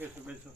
બેસો બેસો.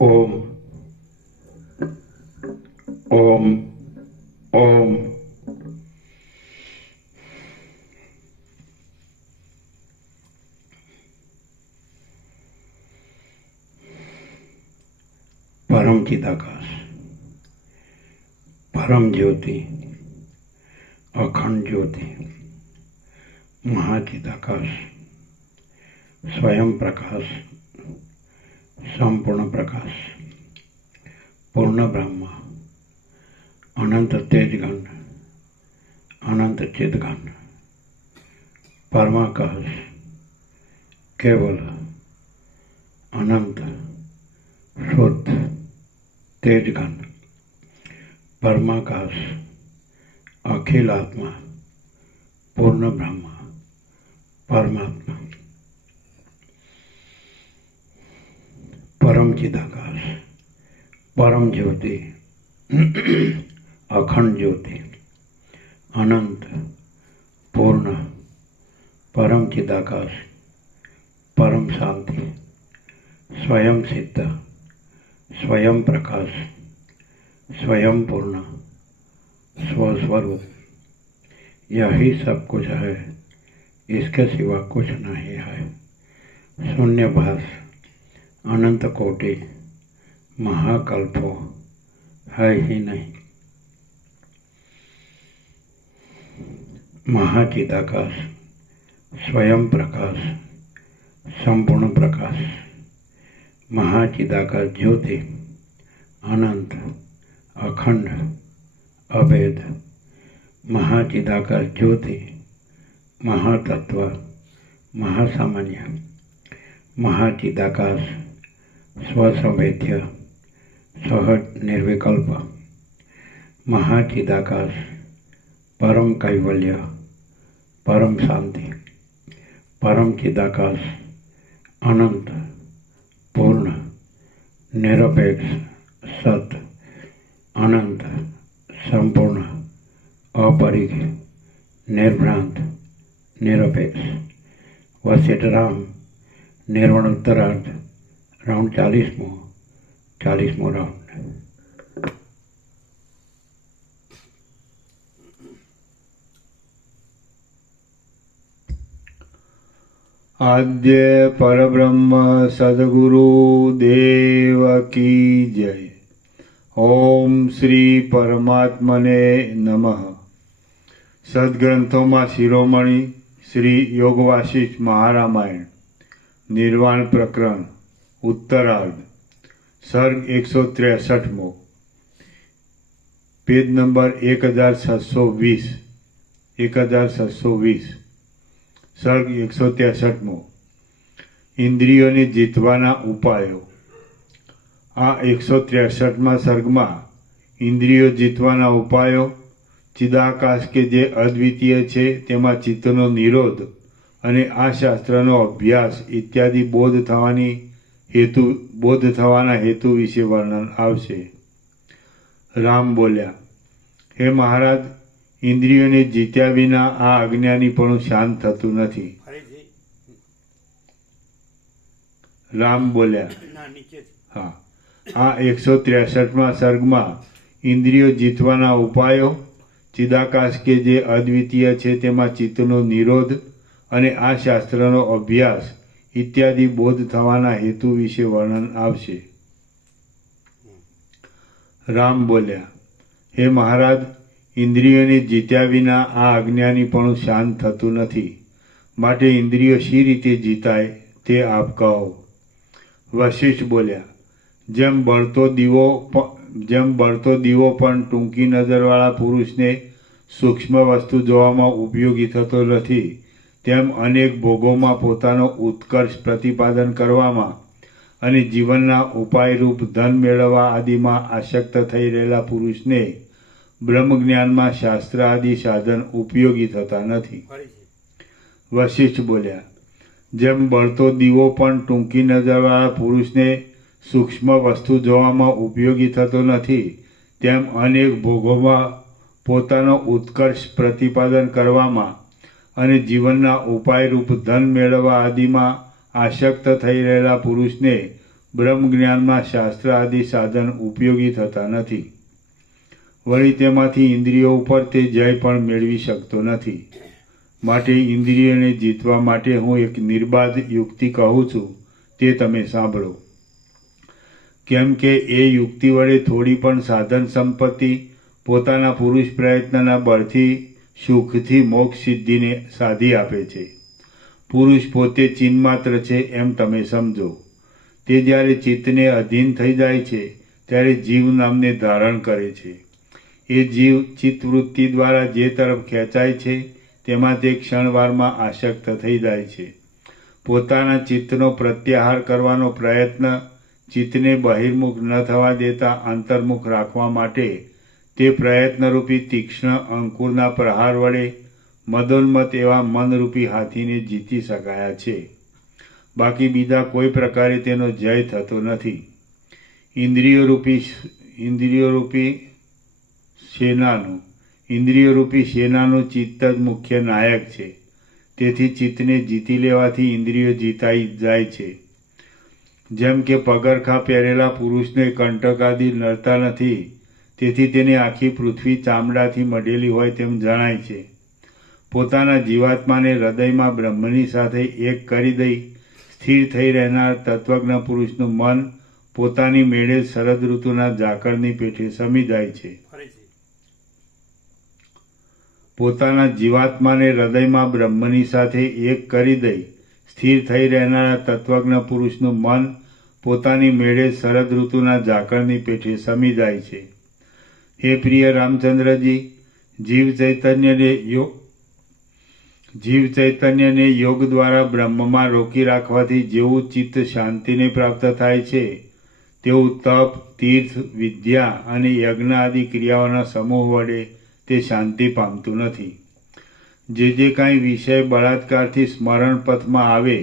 ઓમ ઓમ ઓમ. परम चिदाकाश, परम ज्योति, अखंड ज्योति, महाचिदाकाश, स्वयं प्रकाश, संपूर्ण प्रकाश, पूर्ण ब्रह्म, अनंत तेजगण, अनंत चिदगण, परमाकाश, केवल अनंत शुद्ध तेजगण, परमाकाश, अखिल आत्मा, पूर्ण ब्रह्म, परमात्मा, परम चिदाकाश, परम ज्योति, अखंड ज्योति, अनंत पूर्ण परम चिदाकाश, परम शांति, स्वयं सिद्ध, स्वयं प्रकाश, स्वयं पूर्ण, स्वस्वरूप, यही सब कुछ है, इसके सिवा कुछ नहीं है। शून्यभास, अनंत कोटि, महाकल्पो है ही नहीं। महाचिदाकाश, स्वयं प्रकाश, संपूर्ण प्रकाश, महाचिदाकाश ज्योति, अनंत, अखंड, अभेद, महाचिदाकाश ज्योति, महातत्व, महासामान्य, महाचिदाकाश, स्वसंवेद्य, सहज निर्विकल्प, महाचिदाकाश, परम कैवल्य, परम शांति, परम चिदाकाश, अनंत, पूर्ण, निरपेक्ष, सत, अनंत, संपूर्ण, अपरिघ, निर्भ्रांत, निरपेक्ष, વસેટ રામ નિર્વણ ઉત્તરાર્ધ રાઉન્ડ 40મો રાઉન્ડ. આદ્ય પરબ્રહ્મ સદગુરુ દેવ કી જય. ઓમ શ્રી પરમાત્મને નમઃ. સદગ્રંથોમાં શિરોમણી શ્રી યોગવાસિષ્ઠ મહારામાયણ નિર્વાણ પ્રકરણ ઉત્તરાર્ધ સર્ગ 163મો, પેજ નંબર 1620. સર્ગ 163મો, ઇન્દ્રિયોને જીતવાના ઉપાયો. આ 163મા સર્ગમાં ઇન્દ્રિયો જીતવાના ઉપાયો, ચિદાકાશ કે જે અદ્વિતીય છે તેમાં ચિત્તનો નિરોધ અને આ શાસ્ત્રનો અભ્યાસ ઇત્યાદિ બોધ થવાના હેતુ વિશે વર્ણન આવશે. રામ બોલ્યા, હે મહારાજ, ઇન્દ્રિયોને જીત્યા વિના આ અજ્ઞાનીપણું શાંત થતું નથી. રામ બોલ્યા, હા. આ 163મા સર્ગમાં ઇન્દ્રિયો જીતવાના ઉપાયો, ચિદાકાશ કે જે અદ્વિતીય છે તેમાં ચિત્તનો નિરોધ અને આ શાસ્ત્રનો અભ્યાસ ઇત્યાદિ બોધ થવાના હેતુ વિશે વર્ણન આવશે. રામ બોલ્યા, હે મહારાજ, ઇન્દ્રિયોને જીત્યા વિના આ અજ્ઞાનીપણું શાંત થતું નથી. માટે ઇન્દ્રિયો શી રીતે જીતાય તે આપ કહો. વશિષ્ઠ બોલ્યા, જેમ બળતો દીવો પણ ટૂંકી નજરવાળા પુરુષને સૂક્ષ્મ વસ્તુ જોવામાં ઉપયોગી થતો નથી, તેમ અનેક ભોગોમાં પોતાનો ઉત્કર્ષ પ્રતિપાદન કરવામાં અને જીવનના ઉપાયરૂપ ધન મેળવવા આદિમાં આસક્ત થઈ રહેલા પુરુષને બ્રહ્મજ્ઞાનમાં શાસ્ત્ર આદિ સાધન ઉપયોગી થતા નથી. વશિષ્ઠ બોલ્યા, જેમ બળતો દીવો પણ ટૂંકી નજરવાળા પુરુષને સૂક્ષ્મ વસ્તુ જોવામાં ઉપયોગી થતો નથી, તેમ અનેક ભોગોમાં પોતાનો ઉત્કર્ષ પ્રતિપાદન કરવામાં અને જીવનના ઉપાયરૂપ ધન મેળવવા આદિમાં આસક્ત થઈ રહેલા પુરુષને બ્રહ્મજ્ઞાનમાં શાસ્ત્ર આદિ સાધન ઉપયોગી થતા નથી. વળી તેમાંથી ઇન્દ્રિયો ઉપર તે જય પણ મેળવી શકતો નથી. માટે ઇન્દ્રિયોને જીતવા માટે હું એક નિર્બાધ યુક્તિ કહું છું, તે તમે સાંભળો. કેમ કે એ યુક્તિ વડે થોડી પણ સાધન સંપત્તિ પોતાના પુરુષ પ્રયત્નના બળથી સુખથી મોક્ષ સિદ્ધિને સાધી આપે છે. પુરુષ પોતે ચિન્માત્ર છે એમ તમે સમજો. તે જ્યારે ચિત્તને અધીન થઈ જાય છે ત્યારે જીવ નામને ધારણ કરે છે. એ જીવ ચિત્તવૃત્તિ દ્વારા જે તરફ ખેંચાય છે તેમાં તે ક્ષણવારમાં આસક્ત થઈ જાય છે. પોતાના ચિત્તનો પ્રત્યાહાર કરવાનો પ્રયત્ન ચિત્તને બહિર્મુખ ન થવા દેતા અંતર્મુખ રાખવા માટે તે પ્રયત્નરૂપી તીક્ષ્ણ અંકુરના પ્રહાર વડે મદોન્મત એવા મનરૂપી હાથીને જીતી શકાયા છે. બાકી બીજા કોઈ પ્રકારે તેનો જય થતો નથી. ઇન્દ્રિયોરૂપી સેનાનું ચિત્ત જ મુખ્ય નાયક છે. તેથી ચિત્તને જીતી લેવાથી ઇન્દ્રિયો જીતાઈ જાય છે. જેમ કે પગરખા પહેરેલા પુરુષને કંટક આદિ નડતા નથી, તેથી તેને આખી પૃથ્વી ચામડાથી મઢેલી હોય તેમ જણાય છે. પોતાના જીવાત્માને હૃદયમાં બ્રહ્મની સાથે એક કરી દઈ સ્થિર થઈ રહેનાર તત્વજ્ઞ પુરુષનું મન પોતાની મેળે શરદ ઋતુના ઝાકળની પેઠે સમી જાય છે. પોતાના જીવાત્માને હૃદયમાં બ્રહ્મની સાથે એક કરી દઈ સ્થિર થઈ રહેનારા તત્વજ્ઞ પુરુષનું મન પોતાની મેળે શરદ ઋતુના ઝાકળની પેઠે સમી જાય છે. હે પ્રિય રામચંદ્રજી, જીવ ચૈતન્યને યોગ દ્વારા બ્રહ્મમાં રોકી રાખવાથી જેવું ચિત્ત શાંતિને પ્રાપ્ત થાય છે, તેવું તપ, તીર્થ, વિદ્યા અને યજ્ઞ આદિ ક્રિયાઓના સમૂહ વડે તે શાંતિ પામતું નથી. જે કાંઈ વિષય બળાત્કારથી સ્મરણ પથમાં આવે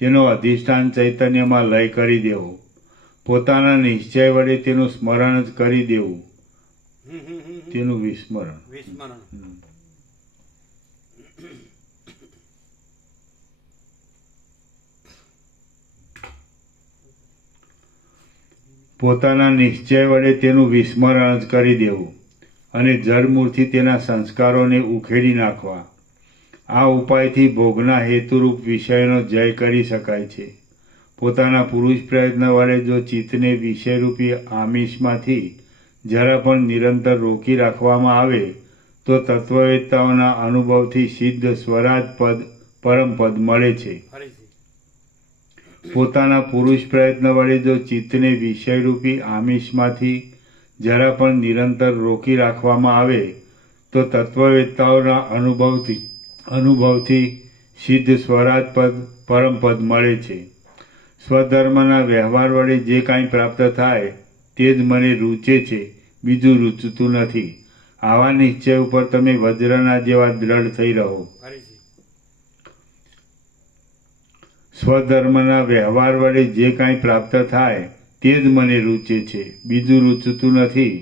તેનો અધિષ્ઠાન ચૈતન્યમાં લય કરી દેવો, પોતાના નિશ્ચય વડે તેનું સ્મરણ જ કરી દેવું, તેનું વિસ્મરણ. પોતાના નિશ્ચય વડે તેનું વિસ્મરણ જ કરી દેવું અને જડમૂળથી તેના સંસ્કારોને ઉખેડી નાખવા. આ ઉપાયથી ભોગના હેતુરૂપ વિષયનો જય કરી શકાય છે. પોતાના પુરુષ પ્રયત્ન વડે જો ચિત્તને વિષયરૂપી આમિષમાંથી જરા પણ નિરંતર રોકી રાખવામાં આવે તો તત્વવેત્તાઓના અનુભવથી સિદ્ધ સ્વરાજ પદ પરમપદ મળે છે. પોતાના પુરુષ પ્રયત્ન વડે જો ચિત્તને વિષયરૂપી આમિષમાંથી જરા પણ નિરંતર રોકી રાખવામાં આવે તો તત્વવેત્તાઓના અનુભવથી સિદ્ધ સ્વરાજ પદ પરમપદ મળે છે. સ્વધર્મના વ્યવહાર વડે જે કાંઈ પ્રાપ્ત થાય તે જ મને રૂચે છે, બીજું રૂચતું નથી. આવા નિશ્ચય ઉપર તમે વજ્રના જેવા દ્રઢ થઈ રહો. સ્વધર્મના વ્યવહાર વડે જે કાંઈ પ્રાપ્ત થાય તે જ મને રૂચે છે, બીજું રૂચતું નથી.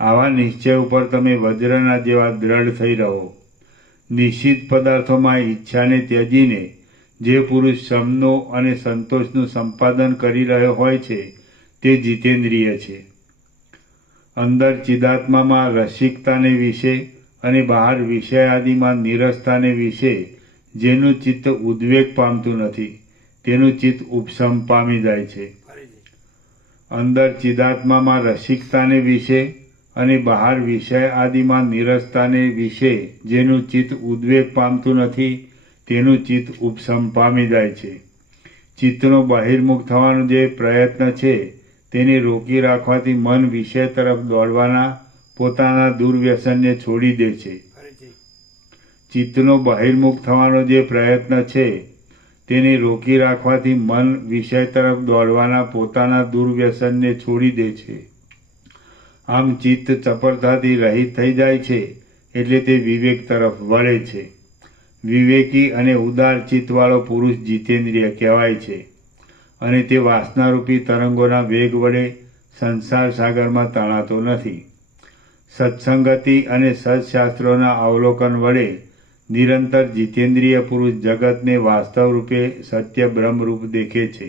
આવા નિશ્ચય ઉપર તમે વજ્રના જેવા દ્રઢ થઈ રહો. નિશ્ચિત પદાર્થોમાં ઈચ્છાને ત્યજીને જે પુરુષ સમનો અને સંતોષનું સંપાદન કરી રહ્યો હોય છે તે જીતેન્દ્રિય છે. અંદર ચિદાત્મામાં રસિકતાને વિશે અને બહાર વિષય આદિમાં નિરસતાને વિશે જેનું ચિત્ત ઉદ્વેગ પામતું નથી તેનું ચિત્ત ઉપશમ પામી જાય છે. અંદર ચિદાત્મામાં રસિકતાને વિશે અને બહાર વિષય આદિમાં નિરસતાને વિશે જેનું ચિત્ત ઉદ્વેગ પામતું નથી તેનું ચિત્ત ઉપશમ પામી જાય છે. ચિત્તનો બહિર્મુખ થવાનો જે પ્રયત્ન છે તેને રોકી રાખવાથી મન વિષય તરફ દોડવાના પોતાના દુર્વ્યસનને છોડી દે છે. ચિત્તનો બહિર્મુખ થવાનો જે પ્રયત્ન છે તેને રોકી રાખવાથી મન વિષય તરફ દોડવાના પોતાના દુર્વ્યસનને છોડી દે છે. આમ ચિત્ત ચપળતાથી રહિત થઈ જાય છે એટલે તે વિવેક તરફ વળે છે. વિવેકી અને ઉદાર ચિત્તવાળો પુરુષ જીતેન્દ્રિય કહેવાય છે અને તે વાસનારૂપી તરંગોના વેગ વડે સંસાર સાગરમાં તણાતો નથી. સત્સંગતિ અને સત્શાસ્ત્રોના અવલોકન વડે નિરંતર જીતેન્દ્રિય પુરુષ જગતને વાસ્તવ રૂપે સત્ય બ્રહ્મરૂપ દેખે છે.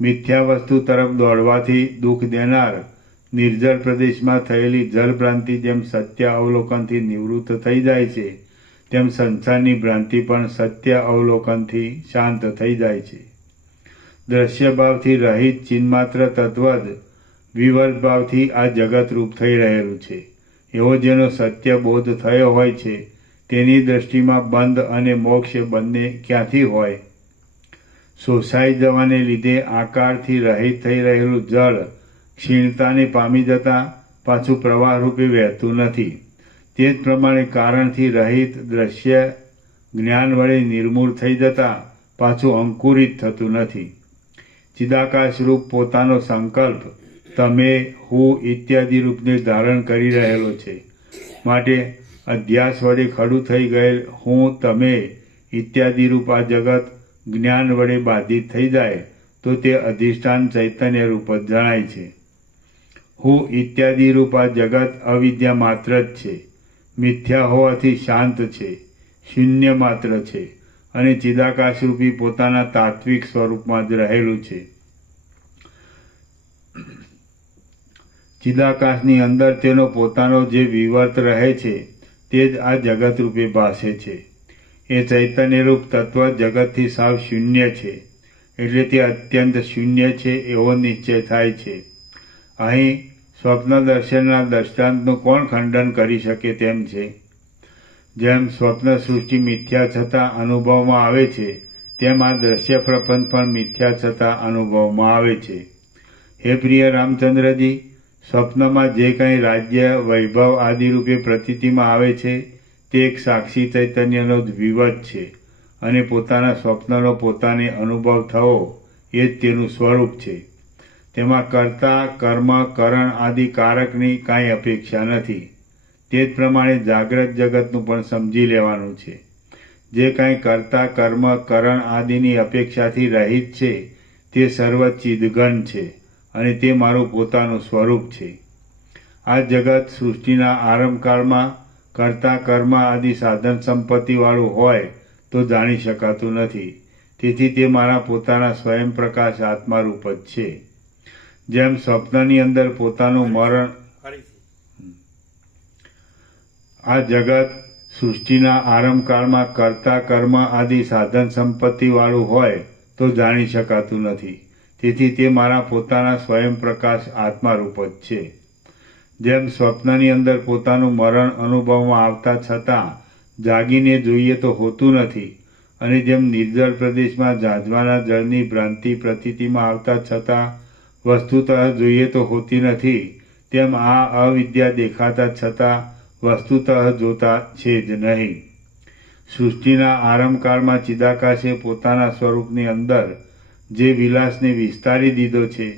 મિથ્યા વસ્તુ તરફ દોડવાથી દુઃખ દેનાર નિર્જળ પ્રદેશમાં થયેલી જળભ્રાંતિ જેમ સત્ય અવલોકનથી નિવૃત્ત થઈ જાય છે તેમ સંસારની ભ્રાંતિ પણ સત્ય અવલોકનથી શાંત થઈ જાય છે. દ્રશ્ય ભાવથી રહિત ચિન્માત્ર તત્વ જ વિવર્ત ભાવથી આ જગતરૂપ થઈ રહેલું છે. એવો જેનો સત્ય બોધ થયો હોય છે તેની દ્રષ્ટિમાં બંધ અને મોક્ષ બંને ક્યાંથી હોય? શોષાઈ જવાને લીધે આકારથી રહિત થઈ રહેલું જળ ક્ષીણતાને પામી જતાં પાછું પ્રવાહ રૂપે વહેતું નથી. તે જ પ્રમાણે કારણથી રહિત દ્રશ્ય જ્ઞાન વડે નિર્મૂળ થઈ જતાં પાછું અંકુરિત થતું નથી. ચિદાકાશરૂપ પોતાનો સંકલ્પ તમે, હું ઇત્યાદિ રૂપને ધારણ કરી રહેલો છે. માટે અધ્યાસ વડે ખડું થઈ ગયેલ હું, તમે ઇત્યાદિ રૂપ આ જગત જ્ઞાન વડે બાધિત થઈ જાય તો તે અધિષ્ઠાન ચૈતન્ય રૂપ જ જણાય છે. હું ઇત્યાદિ રૂપ આ જગત અવિદ્યા માત્ર જ છે. મિથ્યા હોવાથી શાંત છે, શૂન્ય માત્ર છે અને ચિદાકાશરૂપી પોતાના તાત્વિક સ્વરૂપમાં જ રહેલું છે. ચિદાકાશની અંદર તેનો પોતાનો જે વિવર્ત રહે છે તે જ આ જગત રૂપે ભાસે છે. એ ચૈતન્યરૂપ તત્વ જગતથી સાવ શૂન્ય છે એટલે તે અત્યંત શૂન્ય છે એવો નિશ્ચય થાય છે. અહીં સ્વપ્ન દર્શનના દ્રષ્ટાંતનું કોણ ખંડન કરી શકે તેમ છે. જેમ સ્વપ્ન સૃષ્ટિ મિથ્યા છતાં અનુભવમાં આવે છે તેમ આ દ્રશ્ય પ્રપંચ પણ મિથ્યા છતાં અનુભવમાં આવે છે. હે પ્રિય રામચંદ્રજી, સ્વપ્નમાં જે કંઈ રાજ્ય વૈભવ આદિ રૂપે પ્રતીતિમાં આવે છે તે એક સાક્ષી ચૈતન્યનો જ વિવત છે અને પોતાના સ્વપ્નનો પોતાને અનુભવ થવો એ જ તેનું સ્વરૂપ છે. તેમાં કર્તા, કર્મ, કરણ આદિ કારકની કાંઈ અપેક્ષા નથી. તે જ પ્રમાણે જાગ્રત જગતનું પણ સમજી લેવાનું છે. જે કાંઈ કર્તા, કર્મ, કરણ આદિની અપેક્ષાથી રહિત છે તે સર્વ ચિદઘન છે અને તે મારું પોતાનું સ્વરૂપ છે. આ જગત સૃષ્ટિના આરંભકાળમાં કર્તા, કર્મ આદિ સાધન સંપત્તિવાળું હોય તો જાણી શકાતું નથી. તેથી તે મારા પોતાના સ્વયં પ્રકાશ આત્મા રૂપ જ છે. જેમ સ્વપ્નની અંદર પોતાનું મરણ આ જગત સૃષ્ટિના આરંભકાળમાં કરતા કર્મ આદિ સાધન સંપત્તિ વાળું હોય તો જાણી શકાતું નથી. તેથી તે મારા પોતાના સ્વયં પ્રકાશ આત્મારૂપ જ છે. જેમ સ્વપ્નની અંદર પોતાનું મરણ અનુભવમાં આવતા છતાં જાગીને જોઈએ તો હોતું નથી, અને જેમ નિર્જળ પ્રદેશમાં ઝાંઝવાના જળની ભ્રાંતિ પ્રતીતિમાં આવતા છતાં વસ્તુતઃ જોઈએ તો હોતી નથી, તેમ આ અવિદ્યા દેખાતા છતાં વસ્તુતઃ જોતા છે જ નહીં. સૃષ્ટિના આરંભકાળમાં ચિદાકાશે પોતાના સ્વરૂપની અંદર જે વિલાસને વિસ્તારી દીધો છે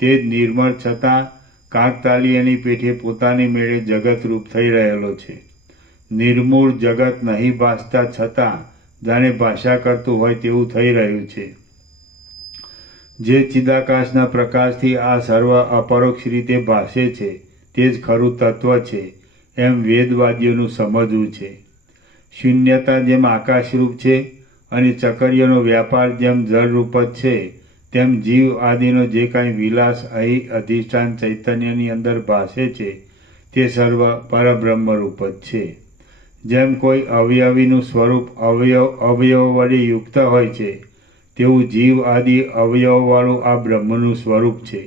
તે જ નિર્મળ છતાં કાકતાલીયની પેઠે પોતાની મેળે જગતરૂપ થઈ રહેલો છે. નિર્મૂળ જગત નહીં ભાસતા છતાં જાણે ભાષા કરતું હોય તેવું થઈ રહ્યું છે. જે ચિદાકાશના પ્રકાશથી આ સર્વ અપરોક્ષ રીતે ભાસે છે તે જ ખરું તત્વ છે એમ વેદવાદીઓનું સમજવું છે. શૂન્યતા જેમ આકાશરૂપ છે અને ચકરીઓનો વ્યાપાર જેમ જળરૂપ જ છે, તેમ જીવ આદિનો જે કાંઈ વિલાસ અહીં અધિષ્ઠાન ચૈતન્યની અંદર ભાસે છે તે સર્વ પરબ્રહ્મરૂપ જ છે. જેમ કોઈ અવયવીનું સ્વરૂપ અવયવ વડે યુક્ત હોય છે, તેવું જીવ આદિ અવયવવાળું આ બ્રહ્મનું સ્વરૂપ છે.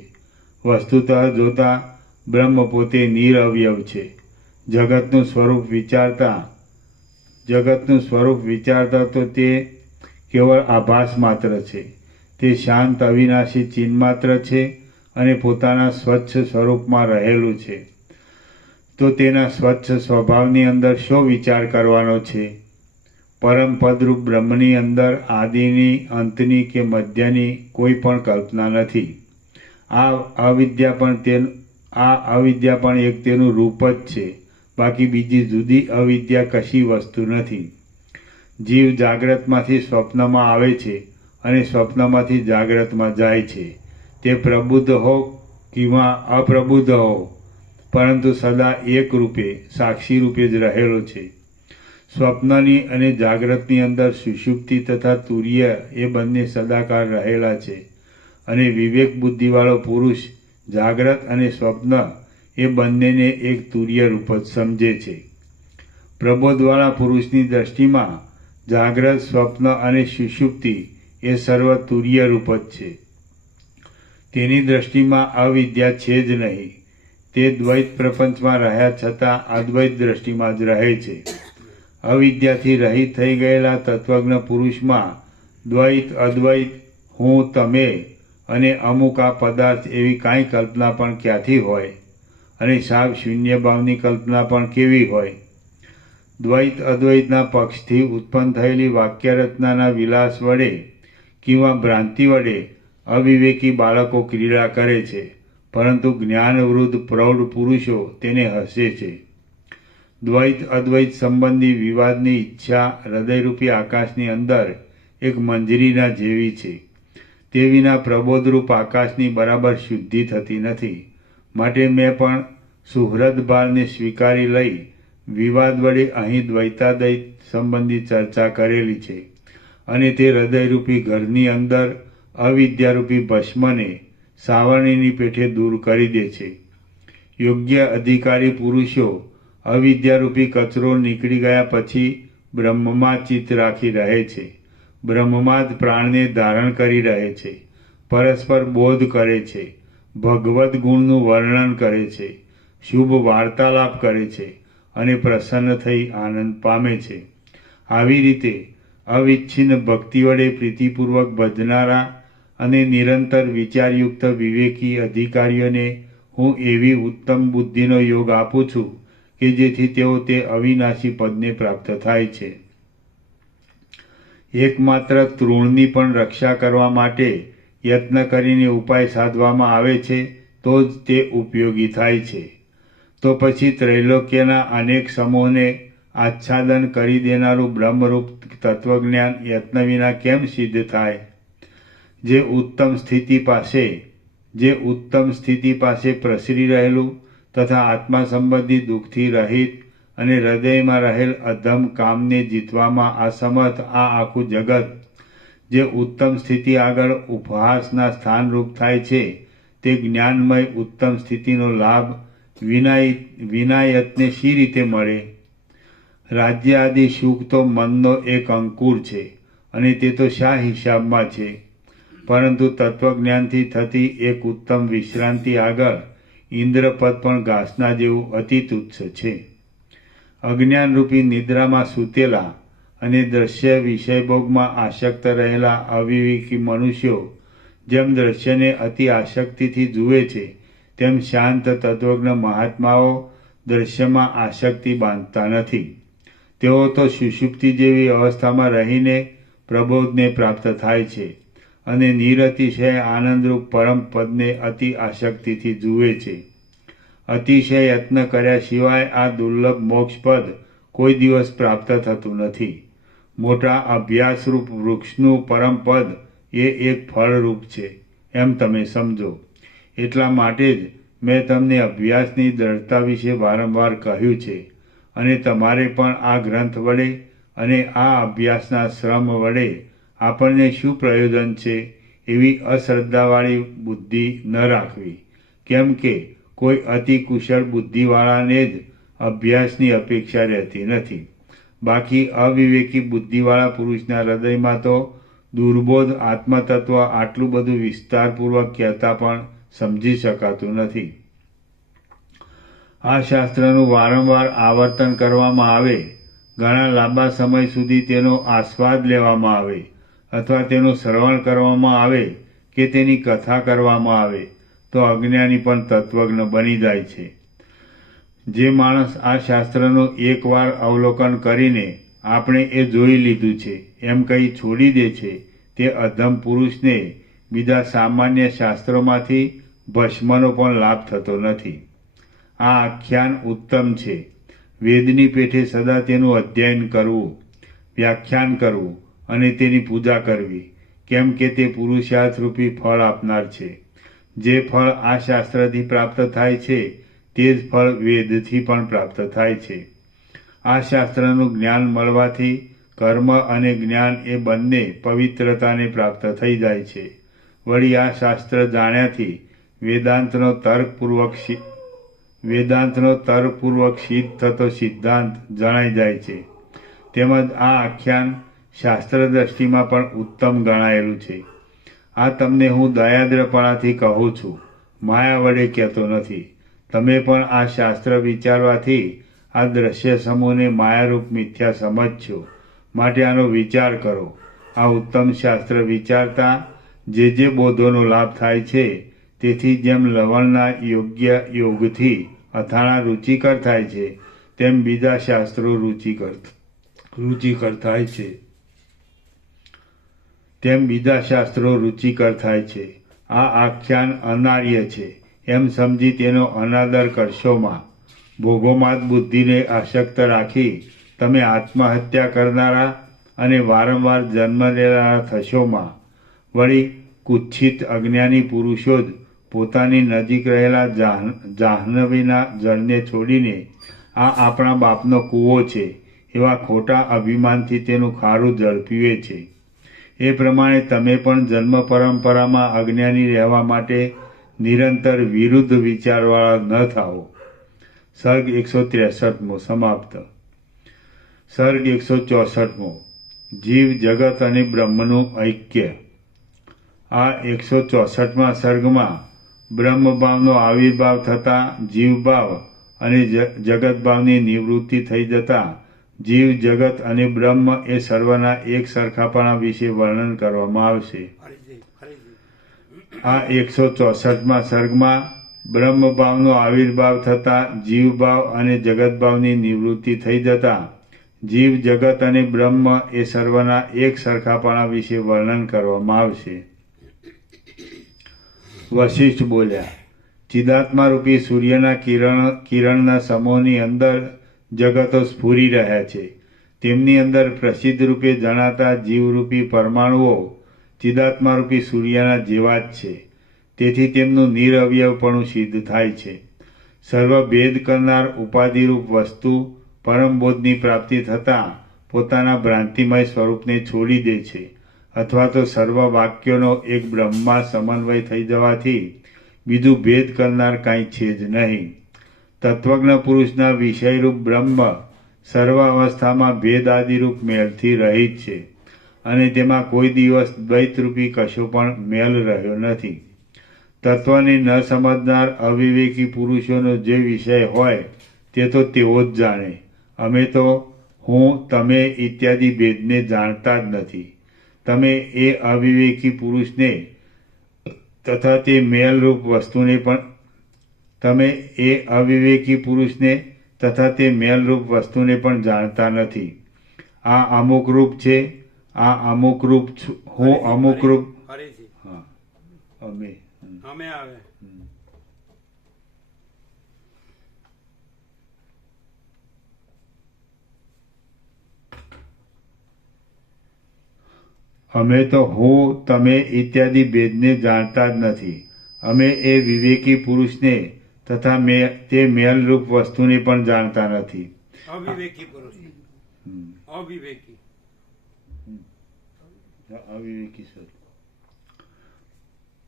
વસ્તુતઃ જોતા બ્રહ્મ પોતે નિરઅવયવ છે. જગતનું સ્વરૂપ વિચારતા તો તે કેવળ આભાસ માત્ર છે. તે શાંત અવિનાશી ચિહ્ન માત્ર છે અને પોતાના સ્વચ્છ સ્વરૂપમાં રહેલું છે. તો તેના સ્વચ્છ સ્વભાવની અંદર શો વિચાર કરવાનો છે? પરમ પદરૂપ બ્રહ્મની અંદર આદિની, અંતની કે મધ્યની કોઈ પણ કલ્પના નથી. આ અવિદ્યા પણ એક તેનું રૂપ જ છે. બાકી બીજી જુદી અવિદ્યા કશી વસ્તુ નથી. જીવ જાગ્રતમાંથી સ્વપ્નમાં આવે છે અને સ્વપ્નમાંથી જાગ્રતમાં જાય છે. તે પ્રબુદ્ધ હો કિંવા અપ્રબુદ્ધ હો, પરંતુ સદા એક રૂપે, સાક્ષી રૂપે જ રહેલો છે. સ્વપ્નની અને જાગ્રતની અંદર સુષુપ્તિ તથા તુર્ય એ બંને સદાકાળ રહેલા છે, અને વિવેક બુદ્ધિવાળો પુરુષ જાગ્રત અને સ્વપ્ન એ બંનેને એક તુર્ય રૂપ જ સમજે છે. પ્રબોધવાળા પુરુષની દ્રષ્ટિમાં જાગ્રત, સ્વપ્ન અને સુષુપ્તિ એ સર્વ તુર્ય રૂપ જ છે. તેની દ્રષ્ટિમાં અવિદ્યા છે જ નહીં. તે દ્વૈત પ્રપંચમાં રહ્યા છતાં અદ્વૈત દ્રષ્ટિમાં જ રહે છે. અવિદ્યાથી રહિત થઈ ગયેલા તત્વજ્ઞ પુરુષમાં દ્વૈત, અદ્વૈત, હું, તમે અને અમુક આ પદાર્થ એવી કાંઈ કલ્પના પણ ક્યાંથી હોય, અને સાવ શૂન્ય ભાવની કલ્પના પણ કેવી હોય? દ્વૈત અદ્વૈતના પક્ષથી ઉત્પન્ન થયેલી વાક્યરચનાના વિલાસ વડે કિંવા ભ્રાંતિ વડે અવિવેકી બાળકો ક્રીડા કરે છે, પરંતુ જ્ઞાનવૃદ્ધ પ્રૌઢ પુરુષો તેને હસે છે. દ્વૈત અદ્વૈત સંબંધી વિવાદની ઈચ્છા હૃદયરૂપી આકાશની અંદર એક મંજરીના જેવી છે. તે વિના પ્રબોધરૂપ આકાશની બરાબર શુદ્ધિ થતી નથી. માટે મેં પણ સુહૃદ ભારને સ્વીકારી લઈ વિવાદ વડે અહીં દ્વૈતાદ્વૈત સંબંધી ચર્ચા કરેલી છે, અને તે હૃદયરૂપી ઘરની અંદર અવિદ્યારૂપી ભસ્મને સાવરણીની પેઠે દૂર કરી દે છે. યોગ્ય અધિકારી પુરુષો અવિદ્યારૂપી કચરો નીકળી ગયા પછી બ્રહ્મમાં ચિત્ત રાખી રહે છે. બ્રહ્મમાં જ પ્રાણને ધારણ કરી રહે છે. પરસ્પર બોધ કરે છે. ભગવદ્ ગુણનું વર્ણન કરે છે. શુભ વાર્તાલાપ કરે છે અને પ્રસન્ન થઈ આનંદ પામે છે. આવી રીતે અવિચ્છિન્ન ભક્તિ વડે પ્રીતિપૂર્વક ભજનારા અને નિરંતર વિચારયુક્ત વિવેકી અધિકારીઓને હું એવી ઉત્તમ બુદ્ધિનો યોગ આપું છું કે જેથી તેઓ તે અવિનાશી પદને પ્રાપ્ત થાય છે. એકમાત્ર તૃણની પણ રક્ષા કરવા માટે યત્ન કરીને ઉપાય સાધવામાં આવે છે તો જ તે ઉપયોગી થાય છે. તો પછી ત્રૈલોક્યના અનેક સમૂહને આચ્છાદન કરી દેનારું બ્રહ્મરૂપ તત્વજ્ઞાન યત્ન વિના કેમ સિદ્ધ થાય? જે ઉત્તમ સ્થિતિ પાસે પ્રસરી રહેલું તથા આત્મા સંબંધી દુઃખથી રહિત અને હૃદયમાં રહેલ અધમ કામને જીતવામાં અસમર્થ આ આખું જગત જે ઉત્તમ સ્થિતિ આગળ ઉપહાસના સ્થાનરૂપ થાય છે, તે જ્ઞાનમય ઉત્તમ સ્થિતિનો લાભ વિનાયતને શી રીતે મળે? રાજ્ય આદિ સુખ તો મનનો એક અંકુર છે અને તે તો શા હિસાબમાં છે? પરંતુ તત્વજ્ઞાનથી થતી એક ઉત્તમ વિશ્રાંતિ આગળ ઇન્દ્રપદ પણ ઘાસના જેવું અતિ તુચ્છ છે. અજ્ઞાનરૂપી નિદ્રામાં સૂતેલા અને દ્રશ્ય વિષયભોગમાં આસક્ત રહેલા અવિવેકી મનુષ્યો જેમ દ્રશ્યને અતિ આસક્તિથી જુએ છે, તેમ શાંત તત્વજ્ઞ મહાત્માઓ દ્રશ્યમાં આસક્તિ બાંધતા નથી. તેઓ તો સુષુપ્તિ જેવી અવસ્થામાં રહીને પ્રબોધને પ્રાપ્ત થાય છે અને નિરતિશય આનંદરૂપ પરમ પદને અતિ આસક્તિથી જુએ છે. અતિશય યત્ન કર્યા સિવાય આ દુર્લભ મોક્ષપદ કોઈ દિવસ પ્રાપ્ત થતું નથી. મોટા અભ્યાસરૂપ વૃક્ષનું પરમ પદ એ એક ફળરૂપ છે એમ તમે સમજો. એટલા માટે જ મેં તમને અભ્યાસની દ્રઢતા વિશે વારંવાર કહ્યું છે અને તમારે પણ આ ગ્રંથ વડે અને આ અભ્યાસના શ્રમ વડે આપણને શું પ્રયોજન છે એવી અશ્રદ્ધાવાળી બુદ્ધિ ન રાખવી. કેમ કે કોઈ અતિ કુશળ બુદ્ધિવાળાને જ અભ્યાસની અપેક્ષા રહેતી નથી. બાકી અવિવેકી બુદ્ધિવાળા પુરુષના હૃદયમાં તો દુર્બોધ આત્મતત્વ આટલું બધું વિસ્તારપૂર્વક કહેતા પણ સમજી શકાતું નથી. આ શાસ્ત્રનું વારંવાર આવર્તન કરવામાં આવે, ઘણા લાંબા સમય સુધી તેનો આસ્વાદ લેવામાં આવે અથવા તેનું શ્રવણ કરવામાં આવે કે તેની કથા કરવામાં આવે તો અજ્ઞાની પણ તત્વજ્ઞ બની જાય છે. જે માણસ આ શાસ્ત્રનું એકવાર અવલોકન કરીને આપણે એ જોઈ લીધું છે એમ કહી છોડી દે છે, તે અધમ પુરુષને બીજા સામાન્ય શાસ્ત્રોમાંથી ભસ્મનો પણ લાભ થતો નથી. આ આખ્યાન ઉત્તમ છે. વેદની પેઠે સદા તેનું અધ્યયન કરવું, વ્યાખ્યાન કરવું અને તેની પૂજા કરવી, કેમ કે તે પુરુષાર્થરૂપી ફળ આપનાર છે. જે ફળ આ શાસ્ત્રથી પ્રાપ્ત થાય છે તે જ ફળ વેદથી પણ પ્રાપ્ત થાય છે. આ શાસ્ત્રનું જ્ઞાન મળવાથી કર્મ અને જ્ઞાન એ બંને પવિત્રતાને પ્રાપ્ત થઈ જાય છે. વળી આ શાસ્ત્ર જાણ્યાથી વેદાંતનો તર્કપૂર્વક સિદ્ધ થતો સિદ્ધાંત જણાઈ જાય છે. તેમજ આ આખ્યાન શાસ્ત્ર દ્રષ્ટિમાં પણ ઉત્તમ ગણાયેલું છે. આ તમને હું દયાદ્રપણાથી કહું છું, માયા વડે કહેતો નથી. તમે પણ આ શાસ્ત્ર વિચારવાથી આ દ્રશ્ય સમૂહને માયારૂપ મિથ્યા સમજશો. માટે આનો વિચાર કરો. આ ઉત્તમ શાસ્ત્ર વિચારતા જે બોધોનો લાભ થાય છે, તેથી જેમ લવણના યોગ્ય યોગથી અથાણા રુચિકર થાય છે, તેમ બીજા શાસ્ત્રો રુચિકર થાય છે. આ આખ્યાન અનાર્ય છે એમ સમજી તેનો અનાદર કરશોમાં. ભોગોમાં જ બુદ્ધિને આસક્ત રાખી તમે આત્મહત્યા કરનારા અને વારંવાર જન્મ લેનારા થશોમાં. વળી કુત્સિત અજ્ઞાની પુરુષો જ પોતાની નજીક રહેલા જાહ્નવીના જળને છોડીને આ આપણા બાપનો કૂવો છે એવા ખોટા અભિમાનથી તેનું ખારું જળ પીવે છે. એ પ્રમાણે તમે પણ જન્મ પરંપરામાં અજ્ઞાની રહેવા માટે નિરંતર વિરુદ્ધ વિચારવાળા ન થાઓ. સર્ગ 163 સમાપ્ત. સર્ગ 164 જીવ જગત અને બ્રહ્મનું ઐક્ય. આ 164મા સર્ગમાં બ્રહ્મભાવનો આવિર્ભાવ થતાં જીવભાવ અને જગતભાવની નિવૃત્તિ થઈ જતાં જીવ જગત અને બ્રહ્મ એ સર્વના એક સરખાપણા વિશે વર્ણન કરવામાં આવશે. આ 164મા સર્ગમાં બ્રહ્મભાવનો આવિર્ભાવ થતાં જીવભાવ અને જગતભાવની નિવૃત્તિ થઈ જતાં જીવ જગત અને બ્રહ્મ એ સર્વના એક સરખાપણા વિશે વર્ણન કરવામાં આવશે. વશિષ્ઠ બોલ્યા, ચિદાત્મારૂપી સૂર્યના કિરણના સમૂહની અંદર જગતો સ્ફુરી રહ્યા છે. તેમની અંદર પ્રસિદ્ધ રૂપે જણાતા જીવરૂપી પરમાણુઓ ચિદાત્મારૂપી સૂર્યના જેવા જ છે. તેથી તેમનું નિરવયવપણું સિદ્ધ થાય છે. સર્વ ભેદ કરનાર ઉપાધિરૂપ વસ્તુ પરમબોધની પ્રાપ્તિ થતાં પોતાના ભ્રાંતિમય સ્વરૂપને છોડી દે છે, અથવા તો સર્વ વાક્યોનો એક બ્રહ્મમાં સમન્વય થઈ જવાથી બીજું ભેદ કરનાર કાંઈ છે જ નહીં. તત્વજ્ઞ પુરુષના વિષયરૂપ બ્રહ્મ સર્વ અવસ્થામાં ભેદ આદિરૂપ મેલથી રહિત છે અને તેમાં કોઈ દિવસ દ્વૈતરૂપી કશો પણ મેલ રહ્યો નથી. તત્વને ન સમજનાર અવિવેકી પુરુષોનો જે વિષય હોય તે તો તેઓ જ જાણે. અમે તો હું, તમે ઇત્યાદિ ભેદને જાણતા જ નથી. તમે એ અવિવેકી પુરુષને તથા તે મેલરૂપ વસ્તુને પણ જાણતા નથી. આ અમુક રૂપ છે, આ અમુક રૂપ છું, હું અમુક રૂપ. હા, અમે આવે અમે તો હું, તમે ઇત્યાદિ ભેદને જાણતા જ નથી. અમે એ વિવેકી પુરુષને તથા તે મેલરૂપ વસ્તુને પણ જાણતા નથી. અવિવેકી પુરુષ, અવિવેકી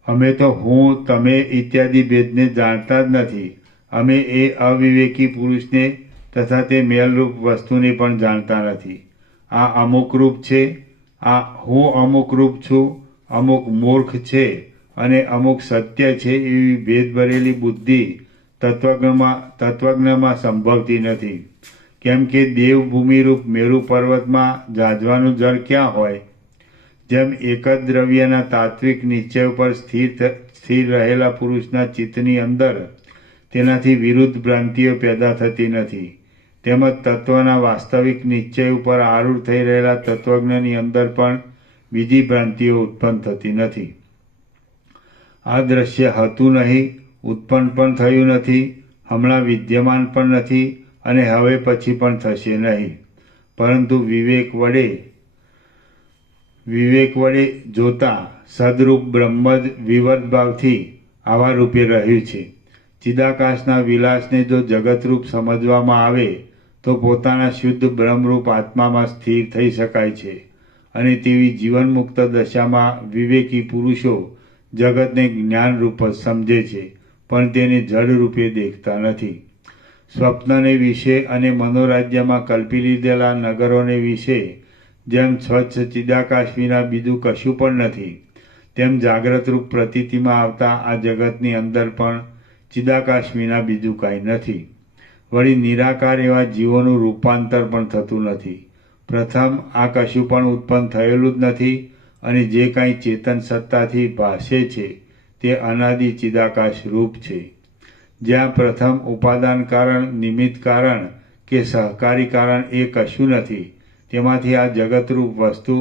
અમે તો હું, તમે ઇત્યાદિ ભેદને જાણતા જ નથી. અમે એ અવિવેકી પુરુષને તથા તે મેલરૂપ વસ્તુને પણ જાણતા નથી. આ અમુક રૂપ છે, આ હું અમુક રૂપ છું, અમુક મૂર્ખ છે અને અમુક સત્ય છે એવી ભેદ ભરેલી બુદ્ધિ તત્વજ્ઞમાં સંભવતી નથી. કેમ કે દેવભૂમિરૂપ મેરુ પર્વતમાં જાજવાનું જળ ક્યાં હોય? જેમ એક જ દ્રવ્યના તાત્વિક નિશ્ચય ઉપર સ્થિર રહેલા પુરુષના ચિત્તની અંદર તેનાથી વિરુદ્ધ ભ્રાંતિઓ પેદા થતી નથી, તેમજ તત્વના વાસ્તવિક નિશ્ચય ઉપર આરૂઢ થઈ રહેલા તત્વજ્ઞની અંદર પણ બીજી ભ્રાંતિઓ ઉત્પન્ન થતી નથી. આ દ્રશ્ય હતું નહીં, ઉત્પન્ન પણ થયું નથી, હમણાં વિદ્યમાન પણ નથી અને હવે પછી પણ થશે નહીં, પરંતુ વિવેક વડે જોતા સદરૂપ બ્રહ્મ જ વિવર્ત ભાવથી આવા રૂપે રહ્યું છે. ચિદાકાશના વિલાસને જો જગતરૂપ સમજવામાં આવે તો પોતાના શુદ્ધ બ્રહ્મરૂપ આત્મામાં સ્થિર થઈ શકાય છે અને તેવી જીવનમુક્ત દશામાં વિવેકી પુરુષો જગતને જ્ઞાનરૂપ જ સમજે છે, પણ તેને જડ રૂપે દેખતા નથી. સ્વપ્નને વિશે અને મનોરાજ્યમાં કલ્પી લીધેલા નગરોને વિશે જેમ સ્વચ્છ ચિદાકાશ વિના બીજું કશું પણ નથી, તેમ જાગ્રતરૂપ પ્રતીતિમાં આવતા આ જગતની અંદર પણ ચિદાકાશ વિના બીજું કાંઈ નથી. વળી નિરાકાર એવા જીવોનું રૂપાંતર પણ થતું નથી. પ્રથમ આ કશું પણ ઉત્પન્ન થયેલું જ નથી અને જે કાંઈ ચેતન સત્તાથી ભાસે છે તે અનાદિ ચિદાકાશ રૂપ છે. જ્યાં પ્રથમ ઉપાદાન કારણ, નિમિત્ત કારણ કે સહકારી કારણ એ કશું નથી, તેમાંથી આ જગતરૂપ વસ્તુ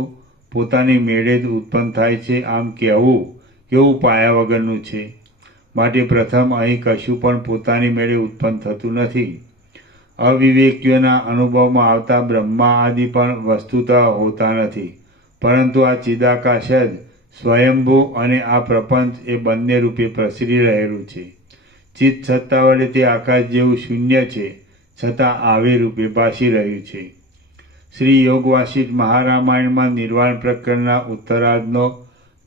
પોતાની મેળે જ ઉત્પન્ન થાય છે. આમ કહેવું કેવું પાયા વગરનું છે. માટે પ્રથમ અહીં કશું પણ પોતાની મેળે ઉત્પન્ન થતું નથી. અવિવેકીઓના અનુભવમાં આવતા બ્રહ્મા આદિ પણ વસ્તુતઃ હોતા નથી, પરંતુ આ ચિદાકાશ જ સ્વયંભૂ અને આ પ્રપંચ એ બંને રૂપે પ્રસરી રહેલું છે. ચિત્ત સત્તા વડે તે આકાશ જેવું શૂન્ય છે, છતાં આવે રૂપે ભાસી રહ્યું છે. શ્રી યોગ વાસિષ્ઠ મહારામાયણમાં નિર્વાણ પ્રકરણના ઉત્તરાર્ધનો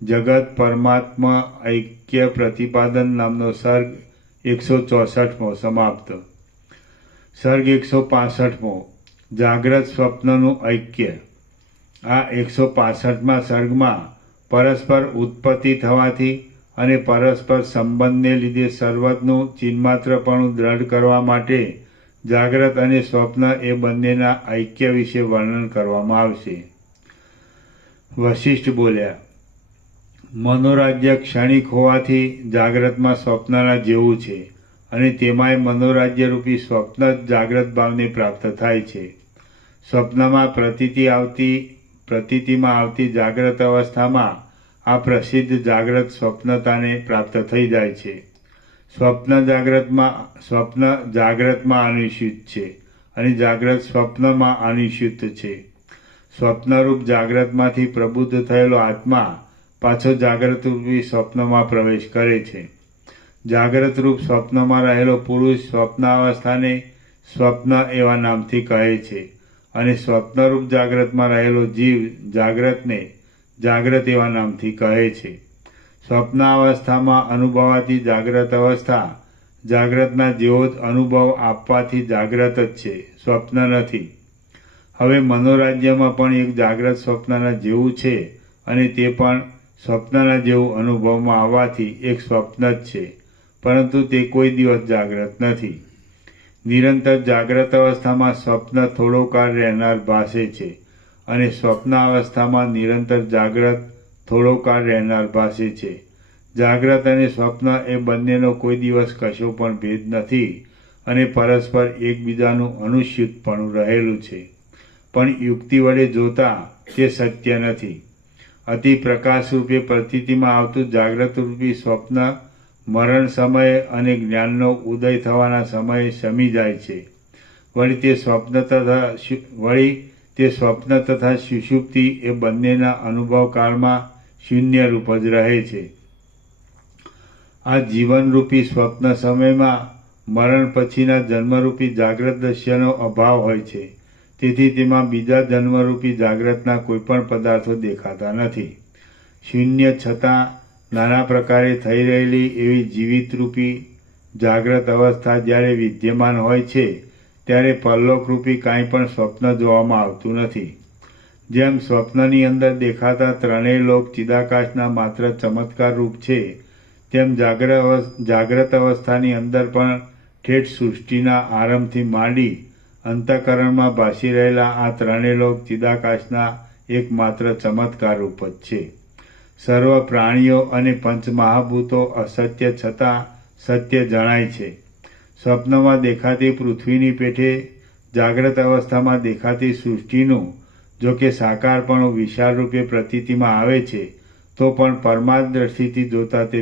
જગત પરમાત્મા ઐક્ય પ્રતિપાદન નામનો સર્ગ 164મો સમાપ્ત. સર્ગ 165મો જાગ્રત સ્વપ્નનું ઐક્ય. આ 165મા સર્ગમાં પરસ્પર ઉત્પત્તિ થવાથી અને પરસ્પર સંબંધને લીધે સર્વતનું ચિન્માત્રપણું દ્રઢ કરવા માટે જાગ્રત અને સ્વપ્ન એ બંનેના ઐક્ય વિશે વર્ણન કરવામાં આવશે. વશિષ્ઠ બોલ્યા, મનોરાજ્ય ક્ષણિક હોવાથી જાગ્રતમાં સ્વપ્નના જેવું છે અને તેમાંય મનોરાજ્યરૂપી સ્વપ્ન જ જાગ્રત ભાવને પ્રાપ્ત થાય છે. સ્વપ્નમાં પ્રતીતિમાં આવતી જાગ્રત અવસ્થામાં આ પ્રસિદ્ધ જાગ્રત સ્વપ્નતાને પ્રાપ્ત થઈ જાય છે. સ્વપ્ન જાગ્રતમાં અનિશ્ચિત છે અને જાગ્રત સ્વપ્નમાં અનિશ્ચિત છે. સ્વપ્નરૂપ જાગ્રતમાંથી પ્રબુદ્ધ થયેલો આત્મા પાછો જાગ્રતરૂપી સ્વપ્નમાં પ્રવેશ કરે છે. જાગ્રતરૂપ સ્વપ્નમાં રહેલો પુરુષ સ્વપ્નાવસ્થાને સ્વપ્ન એવા નામથી કહે છે અને સ્વપ્નરૂપ જાગ્રતમાં રહેલો જીવ જાગ્રતને જાગ્રત એવા નામથી કહે છે. સ્વપ્નાવસ્થામાં અનુભવાતી જાગ્રત અવસ્થા જાગ્રતના જેવો જ અનુભવ આપવાથી જાગ્રત જ છે, સ્વપ્ન નથી. હવે મનોરાજ્યમાં પણ એક જાગ્રત સ્વપ્નના જેવું છે અને તે પણ સ્વપ્નના જેવું અનુભવમાં આવવાથી એક સ્વપ્ન જ છે, પરંતુ તે કોઈ દિવસ જાગ્રત નથી. નિરંતર જાગ્રત અવસ્થામાં સ્વપ્ન થોડો કાળ રહેનાર ભાસે છે અને સ્વપ્નાવસ્થામાં નિરંતર જાગ્રત થોડો કાળ રહેનાર ભાસે છે. જાગ્રત અને સ્વપ્ન એ બંનેનો કોઈ દિવસ કશો પણ ભેદ નથી અને પરસ્પર એકબીજાનું અનુસ્યુતપણું રહેલું છે, પણ યુક્તિ વડે જોતા તે સત્ય નથી. અતિ પ્રકાશ રૂપે પ્રતીતિમાં આવતું જાગ્રત રૂપી સ્વપ્ન મરણ સમયે અને જ્ઞાનનો ઉદય થવાના સમયે શમી જાય છે. વળી તે સ્વપ્ન તથા સુષુપ્તિ એ બંનેના અનુભવ કાળમાં શૂન્ય રૂપ જ રહે છે. આ જીવનરૂપી સ્વપ્ન સમયમાં મરણ પછીના જન્મરૂપી જાગ્રત દૃશ્યનો અભાવ હોય છે. તેથી તેમાં બીજા જન્મરૂપી જાગ્રતના કોઈપણ પદાર્થો દેખાતા નથી. શૂન્ય છતાં નાના પ્રકારે થઈ રહેલી એવી જીવિતરૂપી જાગ્રત અવસ્થા જ્યારે વિદ્યમાન હોય છે ત્યારે પરલોકરૂપી કાંઈ પણ સ્વપ્ન જોવામાં આવતું નથી. જેમ સ્વપ્નની અંદર દેખાતા ત્રણેય લોક ચિદાકાશના માત્ર ચમત્કાર રૂપ છે, તેમ જાગ્રત અવસ્થાની અંદર પણ ઠેઠ સૃષ્ટિના આરંભથી માંડી અંતઃકરણમાં ભાસી રહેલા આ ત્રણેય લોક ચિદાકાશના એકમાત્ર ચમત્કાર રૂપ જ છે. સર્વ પ્રાણીઓ અને પંચમહાભૂતો અસત્ય છતાં સત્ય જણાય છે. સ્વપ્નમાં દેખાતી પૃથ્વીની પેઠે જાગ્રત અવસ્થામાં દેખાતી સૃષ્ટિનું જો કે સાકારપણું વિશાળ રૂપે પ્રતીતિમાં આવે છે, તો પણ પરમાર્થ દ્રષ્ટિથી જોતા તે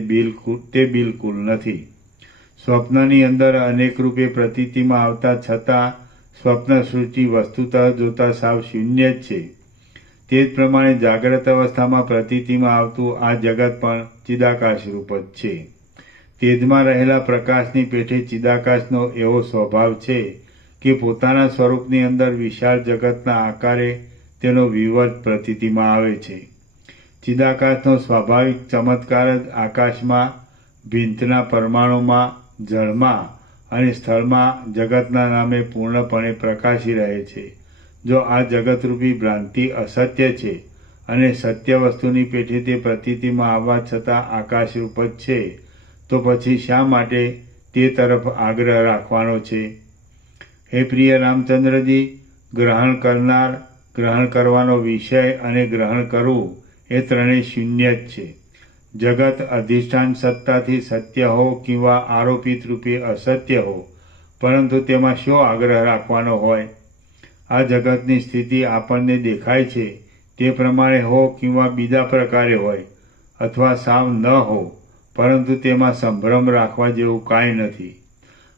બિલકુલ નથી. સ્વપ્નની અંદર અનેક રૂપે પ્રતીતિમાં આવતા છતાં સ્વપ્ન સૃષ્ટિ વસ્તુતઃ જોતા સાવ શૂન્ય જ છે. તે જ પ્રમાણે જાગ્રત અવસ્થામાં પ્રતીતિમાં આવતું આ જગત પણ ચિદાકાશ રૂપ જ છે. તેજમાં રહેલા પ્રકાશની પેઠે ચિદાકાશનો એવો સ્વભાવ છે કે પોતાના સ્વરૂપની અંદર વિશાળ જગતના આકારે તેનો વિવર્ત પ્રતીતિમાં આવે છે. ચિદાકાશનો સ્વાભાવિક ચમત્કાર જ આકાશમાં, ભિંતના પરમાણુમાં, જળમાં અને સ્થળમાં જગતના નામે પૂર્ણપણે પ્રકાશી રહે છે. જો આ જગતરૂપી ભ્રાંતિ અસત્ય છે અને સત્ય વસ્તુની પેઠે તે પ્રતીતિમાં આવવા છતાં આકાશરૂપ જ છે, તો પછી શા માટે તે તરફ આગ્રહ રાખવાનો છે? હે પ્રિય રામચંદ્રજી, ગ્રહણ કરનાર, ગ્રહણ કરવાનો વિષય અને ગ્રહણ કરવું એ ત્રણેય શૂન્ય જ છે. જગત અધિષ્ઠાન સત્તાથી સત્ય હો કિંવા આરોપિત રૂપે અસત્ય હો, પરંતુ તેમાં શો આગ્રહ રાખવાનો હોય? આ જગતની સ્થિતિ આપણને દેખાય છે તે પ્રમાણે હો કિંવા બીજા પ્રકારે હોય, અથવા સાવ ન હો, પરંતુ તેમાં સંભ્રમ રાખવા જેવું કાંઈ નથી.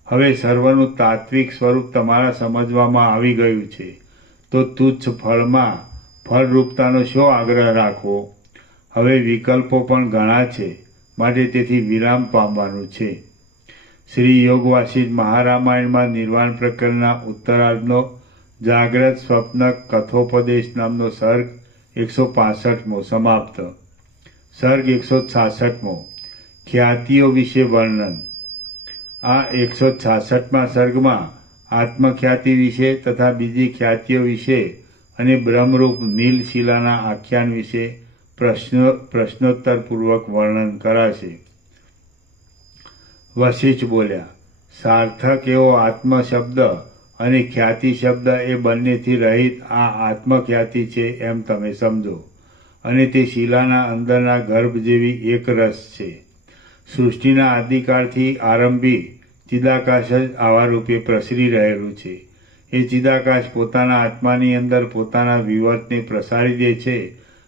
હવે સર્વનું તાત્વિક સ્વરૂપ તમારા સમજવામાં આવી ગયું છે, તો તુચ્છ ફળમાં ફળરૂપતાનો શો આગ્રહ રાખવો? હવે વિકલ્પો પણ ઘણા છે, માટે તેથી વિરામ પામવાનું છે. શ્રી યોગ વાસિષ્ઠ મહારામાયણમાં નિર્વાણ પ્રકરણના ઉત્તરાર્ધનો જાગ્રત સ્વપ્ન કથોપદેશ નામનો સર્ગ 165મો સમાપ્ત. સર્ગ 166મો ખ્યાતિઓ વિશે વર્ણન. આ 166મા સર્ગમાં આત્મખ્યાતિ વિશે તથા બીજી ખ્યાતિઓ વિશે અને બ્રહ્મરૂપ નીલશિલાના આખ્યાન વિશે પ્રશ્નોત્તરપૂર્વક વર્ણન કરાશે. વશિષ્ઠ બોલ્યા, સાર્થક એવો આત્મ શબ્દ અને ખ્યાતિ શબ્દ એ બંનેથી રહિત આ આત્મખ્યાતિ છે એમ તમે સમજો, અને તે શિલાના અંદરના ગર્ભ જેવી એક રસ છે. સૃષ્ટિના આદિકાળથી આરંભી ચિદાકાશ જ આવા રૂપે પ્રસરી રહેલું છે. એ ચિદાકાશ પોતાના આત્માની અંદર પોતાના વિવર્તને પ્રસારી દે છે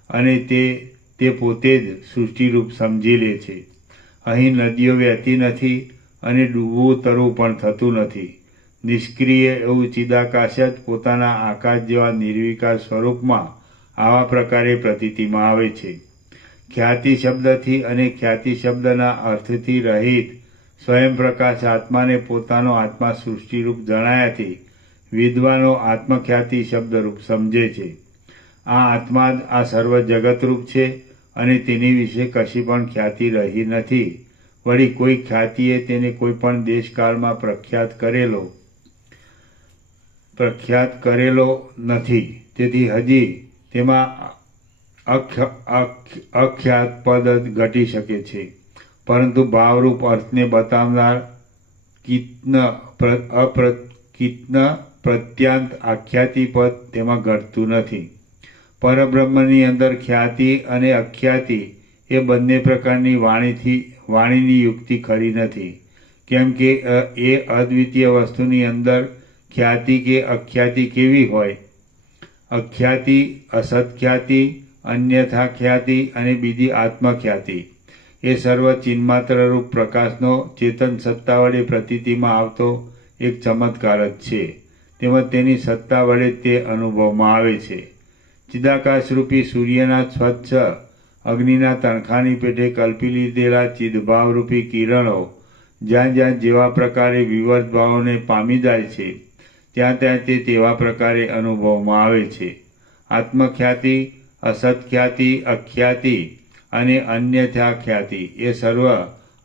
અને તે પોતે જ સૃષ્ટિરૂપ સમજી લે છે. અહીં નદીઓ વહેતી નથી અને ડૂબવું તરવું પણ થતું નથી. નિષ્ક્રિય એવું ચિદાકાશ જ પોતાના આકાશ જેવા નિર્વિકાર સ્વરૂપમાં આવા પ્રકારે પ્રતીતિમાં આવે છે. ખ્યાતિ શબ્દથી અને ખ્યાતિ શબ્દના અર્થથી રહિત સ્વયં પ્રકાશ આત્માને પોતાનો આત્મા સૃષ્ટિરૂપ જણાયાથી વિદ્વાનો આત્મખ્યાતિ શબ્દરૂપ સમજે છે. આ આત્મા જ આ સર્વ જગતરૂપ છે અને તેની વિશે કશી પણ ખ્યાતિ રહી નથી. વળી કોઈ ખ્યાતિએ તેને કોઈ પણ દેશકાળમાં પ્રખ્યાત કરેલો નથી. તેથી હજી તેમાં અખ્યાત પદ ઘટી શકે છે, પરંતુ ભાવરૂપ અર્થને બતાવનાર કિત્ન પ્રત્યાંત આખ્યાતિ પદ તેમાં ઘટતું નથી. પરબ્રહ્મની અંદર ખ્યાતિ અને અખ્યાતિ એ બંને પ્રકારની વાણીની યુક્તિ ખરી નથી. કેમ કે એ અદ્વિતીય વસ્તુની અંદર ખ્યાતિ કે અખ્યાતિ કેવી હોય? અખ્યાતિ, અસત્ખ્યાતિ, અન્યથા ખ્યાતિ અને બીજી આત્મખ્યાતિ એ સર્વ ચિન્માત્ર રૂપ પ્રકાશનો ચેતન સત્તા વડે પ્રતીતિમાં આવતો એક ચમત્કાર જ છે. તેમજ તેની સત્તા વડે તે અનુભવમાં આવે છે. ચિદાકાશરૂપી સૂર્યના સ્વચ્છ અગ્નિના તણખાની પેટે કલ્પી લીધેલા ચિદભાવરૂપી કિરણો જ્યાં જ્યાં જેવા પ્રકારે વિવર્ત ભાવોને પામી જાય છે, ત્યાં ત્યાં તે તેવા પ્રકારે અનુભવમાં આવે છે. આત્મખ્યાતિ, અસત્ખ્યાતિ, અખ્યાતિ અને અન્યથા ખ્યાતિ એ સર્વ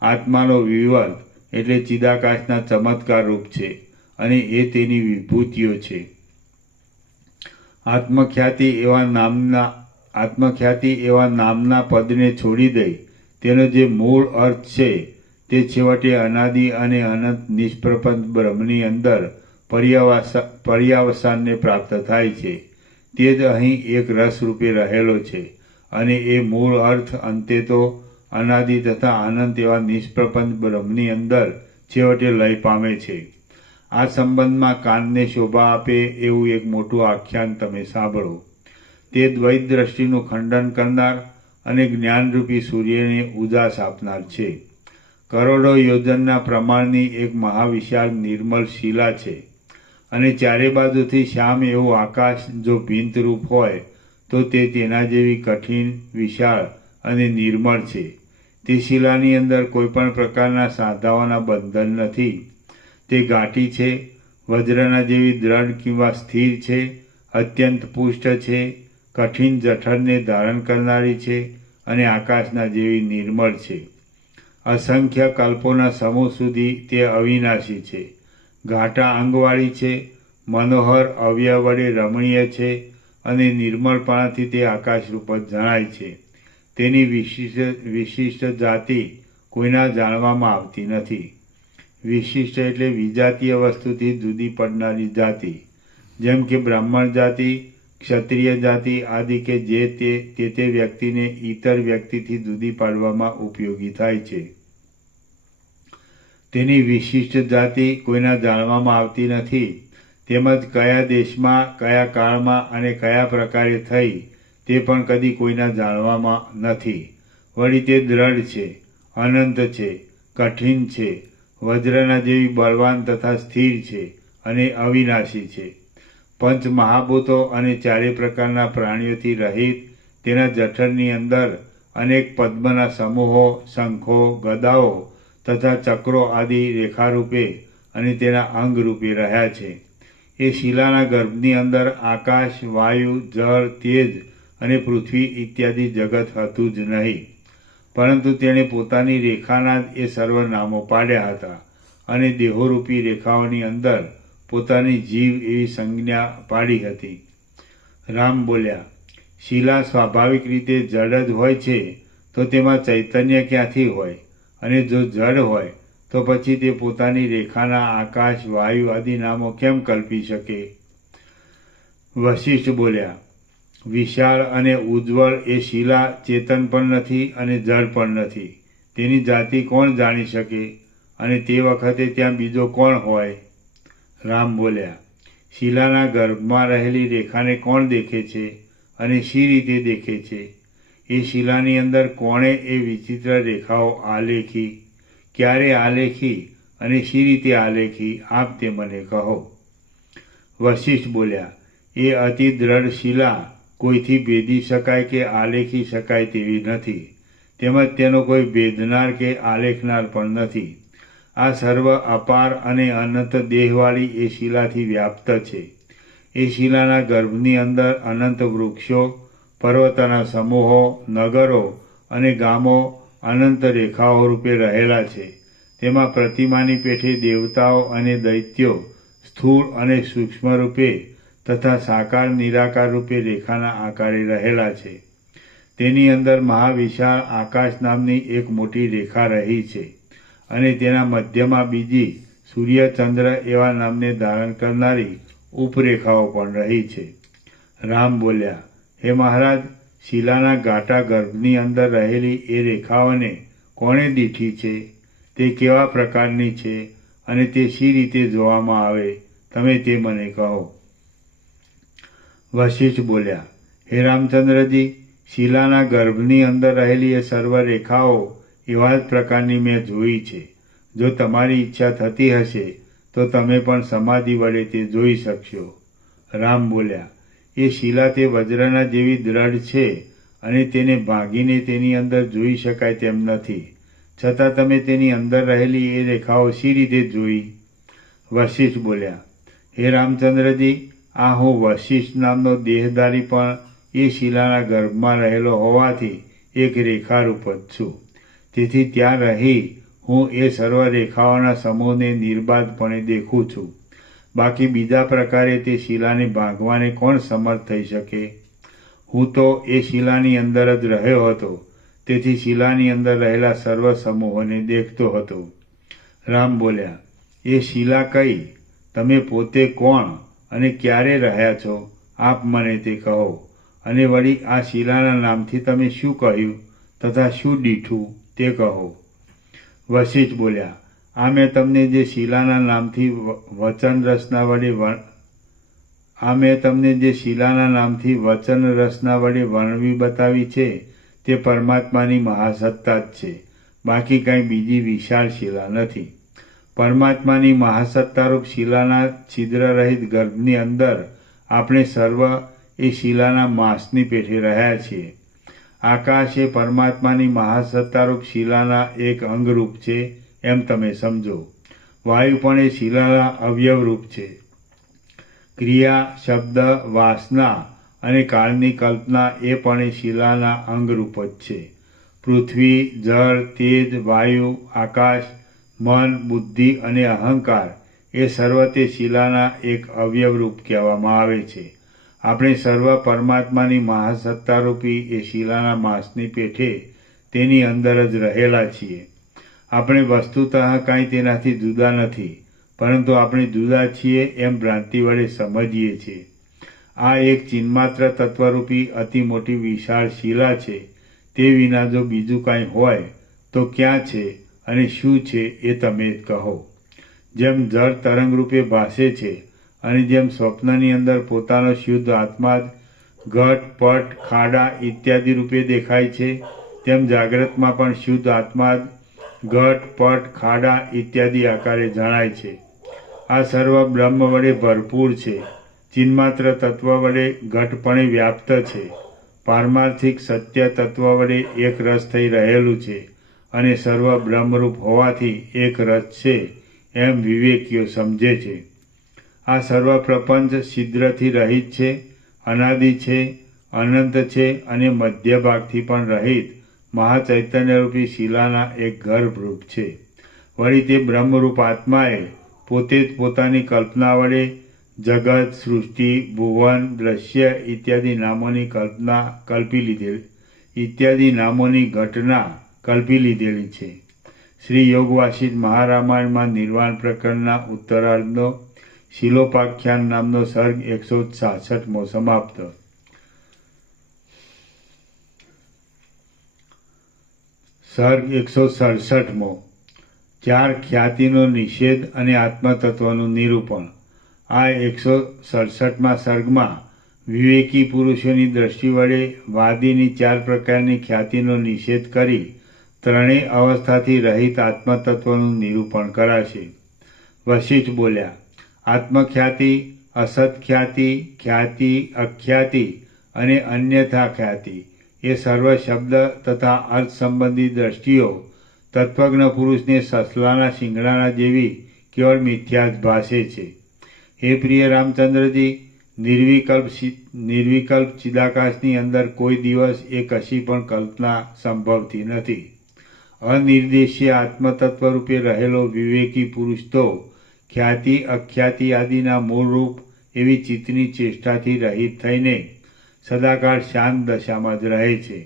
આત્માનો વિવર્ત એટલે ચિદાકાશના ચમત્કાર રૂપ છે અને એ તેની વિભૂતિઓ છે. આત્મખ્યાતિ એવા નામના પદને છોડી દઈ તેનો જે મૂળ અર્થ છે તે છેવટે અનાદિ અને અનંત નિષ્પ્રપંચ બ્રહ્મની અંદર પર્યાવસાનને પ્રાપ્ત થાય છે. તે જ અહીં એક રસ રૂપે રહેલો છે અને એ મૂળ અર્થ અંતે તો અનાદિ તથા અનંત એવા નિષ્પ્રપંચ બ્રહ્મની અંદર છેવટે લય પામે છે. આ સંબંધમાં કાનને શોભા આપે એવું એક મોટું આખ્યાન તમે સાંભળો. તે દ્વૈત દ્રષ્ટિનું ખંડન કરનાર અને જ્ઞાનરૂપી સૂર્યને ઉજાસ આપનાર છે. કરોડો યોજનના પ્રમાણની એક મહાવિશાળ નિર્મળ શિલા છે અને ચારે બાજુથી શ્યામ એવું આકાશ જો ભીંતરૂપ હોય તો તે તેના જેવી કઠિન, વિશાળ અને નિર્મળ છે. તે શિલાની અંદર કોઈ પણ પ્રકારના સાંધાઓના બંધન નથી. તે ઘાટી છે, વજ્રના જેવી દ્રઢ કિંવા સ્થિર છે, અત્યંત પુષ્ટ છે, કઠિન જઠરને ધારણ કરનારી છે અને આકાશના જેવી નિર્મળ છે. અસંખ્ય કલ્પોના સમૂહ સુધી તે અવિનાશી છે. ઘાટા અંગવાળી છે, મનોહર અવયવ વડે રમણીય છે અને નિર્મળપણાથી તે આકાશરૂપ જ જણાય છે. તેની વિશિષ્ટ જાતિ કોઈના જાણવામાં આવતી નથી. વિશિષ્ટ એટલે વિજાતીય વસ્તુથી જુદી પડનારી જાતિ, જેમ કે બ્રાહ્મણ જાતિ, ક્ષત્રિય જાતિ આદિ કે જે તે વ્યક્તિને ઇતર વ્યક્તિથી જુદી પાડવામાં ઉપયોગી થાય છે. તેની વિશિષ્ટ જાતિ કોઈના જાણવામાં આવતી નથી. તેમજ કયા દેશમાં, કયા કાળમાં અને કયા પ્રકારે થઈ તે પણ કદી કોઈના જાણવામાં નથી. વળી તે દ્રઢ છે, અનંત છે, કઠિન છે, વજ્રના જેવી બળવાન તથા સ્થિર છે અને અવિનાશી છે. પંચ મહાભૂતો અને ચારે પ્રકારના પ્રાણીઓથી રહિત તેના જઠરની અંદર અનેક પદ્મના સમૂહો, શંખો, ગદાઓ તથા ચક્રો આદિ રેખારૂપે અને તેના અંગરૂપે રહ્યા છે. એ શિલાના ગર્ભની અંદર આકાશ, વાયુ, જળ, તેજ અને પૃથ્વી ઇત્યાદિ જગત હતું જ નહીં, પરંતુ તેણે પોતાની રેખાના જ એ સર્વ નામો પાડ્યા હતા અને દેહોરૂપી રેખાઓની અંદર પોતાની જીવ એવી સંજ્ઞા પાડી હતી. રામ બોલ્યા, શિલા સ્વાભાવિક રીતે જડ જ હોય છે તો તેમાં ચૈતન્ય ક્યાંથી હોય? અને જો જડ હોય તો પછી તે પોતાની રેખાના આકાશ, વાયુ આદિ નામો કેમ કલ્પી શકે? વશિષ્ઠ બોલ્યા, વિશાળ અને ઉજ્જવળ એ શિલા ચેતન પણ નથી અને જળ પણ નથી. તેની જાતિ કોણ જાણી શકે? અને તે વખતે ત્યાં બીજો કોણ હોય? રામ બોલ્યા, શિલાના ગર્ભમાં રહેલી રેખાને કોણ દેખે છે અને શી રીતે દેખે છે? એ શિલાની અંદર કોણે એ વિચિત્ર રેખાઓ આલેખી? ક્યારે આલેખી અને શી રીતે આલેખી? આપ તે મને કહો. વશિષ્ઠ બોલ્યા, એ અતિ દ્રઢ શિલા કોઈથી ભેદી શકાય કે આલેખી શકાય તેવી નથી. તેમજ તેનો કોઈ ભેદનાર કે આલેખનાર પણ નથી. આ સર્વ અપાર અને અનંત દેહવાળી એ શિલાથી વ્યાપ્ત છે. એ શિલાના ગર્ભની અંદર અનંત વૃક્ષો, પર્વતોના સમૂહો, નગરો અને ગામો અનંત રેખાઓ રૂપે રહેલા છે. તેમાં પ્રતિમાની પેઠે દેવતાઓ અને દૈત્યો સ્થૂળ અને સૂક્ષ્મ રૂપે તથા સાકાર નિરાકાર રૂપે રેખાના આકારે રહેલા છે. તેની અંદર મહાવિશાળ આકાશ નામની એક મોટી રેખા રહી છે અને તેના મધ્યમાં બીજી સૂર્ય ચંદ્ર એવા નામને ધારણ કરનારી ઉપરેખાઓ પણ રહી છે. રામ બોલ્યા, હે મહારાજ, શિલાના ઘાટા ગર્ભની અંદર રહેલી એ રેખાઓને કોણે દીઠી છે? તે કેવા પ્રકારની છે અને તે શી રીતે જોવામાં આવે? તમે તે મને કહો. વશિષ્ઠ બોલ્યા, હે રામચંદ્રજી, શિલાના ગર્ભની અંદર રહેલી એ સર્વ રેખાઓ એવા જ પ્રકારની મેં જોઈ છે. જો તમારી ઈચ્છા થતી હશે તો તમે પણ સમાધિ વડે તે જોઈ શકશો. રામ બોલ્યા, એ શિલા તે વજ્રના જેવી દ્રઢ છે અને તેને ભાંગીને તેની અંદર જોઈ શકાય તેમ નથી. છતાં તમે તેની અંદર રહેલી એ રેખાઓ શી રીતે જોઈ? વશિષ્ઠ બોલ્યા, હે રામચંદ્રજી, આ હું વશિષ્ઠ નામનો દેહધારી પણ એ શિલાના ગર્ભમાં રહેલો હોવાથી એક રેખારૂપ જ છું. તેથી ત્યાં રહી હું એ સર્વ રેખાઓના સમૂહને નિર્બાધપણે દેખું છું. બાકી બીજા પ્રકારે તે શિલાને ભાંગવાને કોણ સમર્થ થઈ શકે? હું તો એ શિલાની અંદર જ રહ્યો હતો, તેથી શિલાની અંદર રહેલા સર્વ સમૂહોને દેખતો હતો. રામ બોલ્યા, એ શિલા કઈ? તમે પોતે કોણ અને ક્યારે રહ્યા છો? આપ મને તે કહો. અને વળી આ શિલાના નામથી તમે શું કહ્યું તથા શું દીઠું તે કહો. વશિષ્ઠ બોલ્યા, આ મેં તમને જે શિલાના નામથી વચન રસના વડે વર્ણવી બતાવી છે તે પરમાત્માની મહાસત્તા જ છે. બાકી કાંઈ બીજી વિશાળ શિલા નથી. પરમાત્માની મહાસત્તારૂપ શિલાના છિદ્ર રહિત ગર્ભની અંદર આપણે સર્વ એ શિલાના માસની પેઠે રહ્યા છીએ. આકાશ એ પરમાત્માની મહાસત્તારૂપ શિલાના એક અંગરૂપ છે એમ તમે સમજો. વાયુ પણ એ શિલાના અવયવરૂપ છે. ક્રિયા, શબ્દ, વાસના અને કાળની કલ્પના એ પણ એ શિલાના અંગરૂપ જ છે. પૃથ્વી, જળ, તેજ, વાયુ, આકાશ, મન, બુદ્ધિ અને અહંકાર એ સર્વ તે શિલાના એક અવયવરૂપ કહેવામાં આવે છે. આપણે સર્વ પરમાત્માની મહાસત્તારૂપી એ શિલાના માસની પેઠે તેની અંદર જ રહેલા છીએ. આપણે વસ્તુતઃ કાંઈ તેનાથી જુદા નથી, પરંતુ આપણે જુદા છીએ એમ ભ્રાંતિ વડે સમજીએ છીએ. આ એક ચિન્માત્ર તત્વરૂપી અતિ મોટી વિશાળ શિલા છે. તે વિના જો બીજું કાંઈ હોય તો ક્યાં છે અને શું છે એ તમે જ કહો. જેમ જળ તરંગ રૂપે ભાસે છે અને જેમ સ્વપ્નની અંદર પોતાનો શુદ્ધ આત્મા જ ઘટ, પટ, ખાડા ઇત્યાદિ રૂપે દેખાય છે, તેમ જાગ્રતમાં પણ શુદ્ધ આત્મા જ ઘટ, પટ, ખાડા ઇત્યાદિ આકારે જણાય છે. આ સર્વ બ્રહ્મ વડે ભરપૂર છે. ચિન્માત્ર તત્વ વડે ઘટપણે વ્યાપ્ત છે. પારમાર્થિક સત્ય તત્વ વડે એક રસ થઈ રહેલું છે અને સર્વ બ્રહ્મરૂપ હોવાથી એક રસ છે એમ વિવેકીઓ સમજે છે. આ સર્વ પ્રપંચ છિદ્રથી રહિત છે, અનાદિ છે, અનંત છે અને મધ્ય ભાગથી પણ રહિત મહાચૈતન્યરૂપી શિલાના એક ગર્ભરૂપ છે. વળી તે બ્રહ્મરૂપ આત્માએ પોતે જ પોતાની કલ્પના વડે જગત, સૃષ્ટિ, ભુવન, દ્રશ્ય ઇત્યાદિ નામોની ઘટના કલ્પી લીધેલી છે. શ્રી યોગવાસિષ્ઠ મહારામાયણમાં નિર્વાણ પ્રકરણના ઉત્તરાર્ધનો શિલોપાખ્યાન નામનો સર્ગ 166મો સમાપ્ત. સર્ગ 167મો. ચાર ખ્યાતિનો નિષેધ અને આત્મતત્વનું નિરૂપણ. આ 167મા સર્ગમાં વિવેકી પુરુષોની દ્રષ્ટિ વડે વાદીની ચાર પ્રકારની ખ્યાતિનો નિષેધ કરી ત્રણેય અવસ્થાથી રહિત આત્મતત્વનું નિરૂપણ કરાશે. વશિષ્ઠ બોલ્યા, આત્મખ્યાતિ, અસત્ખ્યાતિ, ખ્યાતિ, અખ્યાતિ અને અન્યથા ખ્યાતિ એ સર્વ શબ્દ તથા અર્થ સંબંધી દ્રષ્ટિઓ તત્વજ્ઞ પુરુષને સસલાના શિંગડાના જેવી કેવળ મિથ્યા જ ભાસે છે. હે પ્રિય રામચંદ્રજી, નિર્વિકલ્પ ચિદાકાશની અંદર કોઈ દિવસ એ કશી પણ કલ્પના સંભવતી નથી. અનિર્દેશ્ય આત્મતત્વ રૂપે રહેલો વિવેકી પુરુષ તો ખ્યાતિ અખ્યાતિ આદિના મૂળરૂપ એવી ચિત્તની ચેષ્ટાથી રહિત થઈને સદાકાળ શાંત દશામાં જ રહે છે.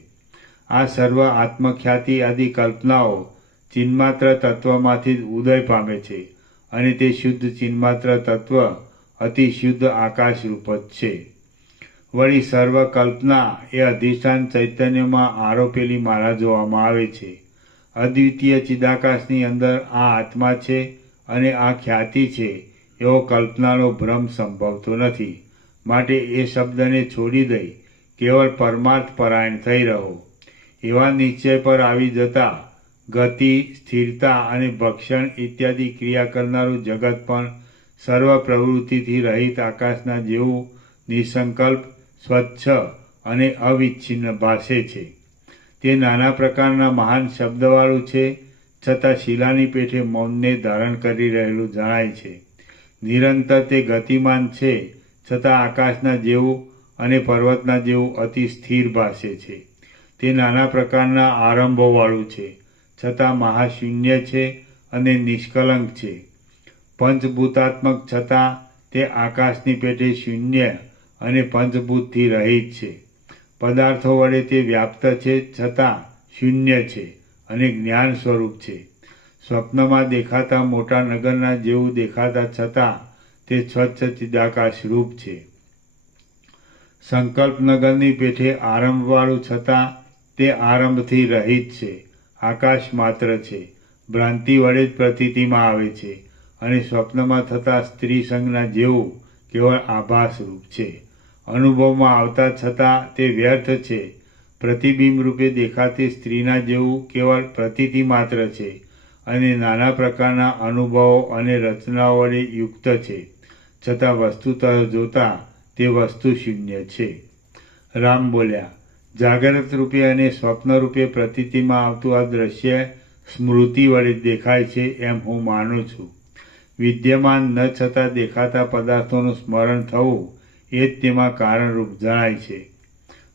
આ સર્વ આત્મખ્યાતિ આદિ કલ્પનાઓ ચિન્માત્ર તત્વમાંથી જ ઉદય પામે છે અને તે શુદ્ધ ચિન્માત્ર તત્વ અતિ શુદ્ધ આકાશરૂપ જ છે. વળી સર્વ કલ્પના એ અધિષ્ઠાન ચૈતન્યમાં આરોપેલી માળા જોવામાં આવે છે. અદ્વિતીય ચિદાકાશની અંદર આ આત્મા છે અને આ ખ્યાતિ છે એવો કલ્પનાનો ભ્રમ સંભવતો નથી. માટે એ શબ્દને છોડી દઈ કેવળ પરમાર્થ પરાયણ થઈ રહો. એવા નિશ્ચય પર આવી જતા ગતિ, સ્થિરતા અને ભક્ષણ ઇત્યાદિ ક્રિયા કરનારું જગત પણ સર્વ પ્રવૃત્તિથી રહિત આકાશના જેવું નિસંકલ્પ, સ્વચ્છ અને અવિચ્છિન્ન ભાસે છે. તે નાના પ્રકારના મહાન શબ્દવાળું છે, છતાં શિલાની પેઠે મૌનને ધારણ કરી રહેલું જણાય છે. નિરંતર તે ગતિમાન છે, છતાં આકાશના જેવું અને પર્વતના જેવું અતિ સ્થિર ભાસે છે. તે નાના પ્રકારના આરંભોવાળું છે, છતાં મહાશૂન્ય છે અને નિષ્કલંક છે. પંચભૂતાત્મક છતાં તે આકાશની પેઠે શૂન્ય અને પંચભૂતથી રહિત છે. પદાર્થો વડે તે વ્યાપ્ત છે, છતાં શૂન્ય છે અને જ્ઞાન સ્વરૂપ છે. સ્વપ્નમાં દેખાતા મોટા નગરના જેવું દેખાતા છતાં તે સ્વચ્છ ચિદાકાશ રૂપ છે. સંકલ્પ નગરની પેઠે આરંભવાળું છતાં તે આરંભથી રહિત છે. આકાશ માત્ર છે, ભ્રાંતિ વડે જ પ્રતીતિમાં આવે છે અને સ્વપ્નમાં થતા સ્ત્રી સંજ્ઞા જેવું કેવળ આભાસ રૂપ છે. અનુભવમાં આવતા છતાં તે વ્યર્થ છે. પ્રતિબિંબ રૂપે દેખાતી સ્ત્રીના જેવું કેવળ પ્રતીતિ માત્ર છે અને નાના પ્રકારના અનુભવો અને રચનાઓ વડે યુક્ત છે, છતાં વસ્તુતઃ જોતા તે વસ્તુ શૂન્ય છે. રામ બોલ્યા, જાગ્રત રૂપે અને સ્વપ્ન રૂપે પ્રતીતિમાં આવતું આ દ્રશ્ય સ્મૃતિ વડે દેખાય છે એમ હું માનું છું. વિદ્યમાન ન છતાં દેખાતા પદાર્થોનું સ્મરણ થવું એ જ તેમાં કારણરૂપ જણાય છે.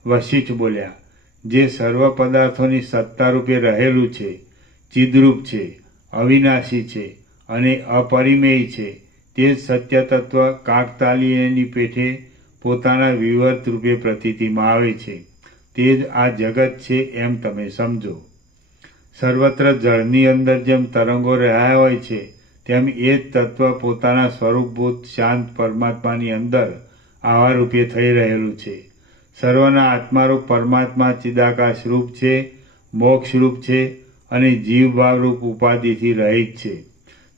વશિષ્ઠ બોલ્યા, જે સર્વ પદાર્થોની સત્તા રૂપે રહેલું છે, ચિદરૂપ છે, અવિનાશી છે અને અપરિમેય છે, તે જ સત્ય તત્વ કાકતાલીયની પેઠે પોતાના વિવર્ત રૂપે પ્રતીતિમાં આવે છે. તે જ આ જગત છે એમ તમે સમજો. સર્વત્ર જળની અંદર જેમ તરંગો રહ્યા હોય છે, તેમ એ જ તત્વ પોતાના સ્વરૂપભૂત શાંત પરમાત્માની અંદર આવા રૂપે થઈ રહેલું છે. સર્વના આત્મારૂપ પરમાત્મા ચિદાકાશ રૂપ છે, મોક્ષ રૂપ છે અને જીવભાવરૂપ ઉપાધિથી રહિત છે.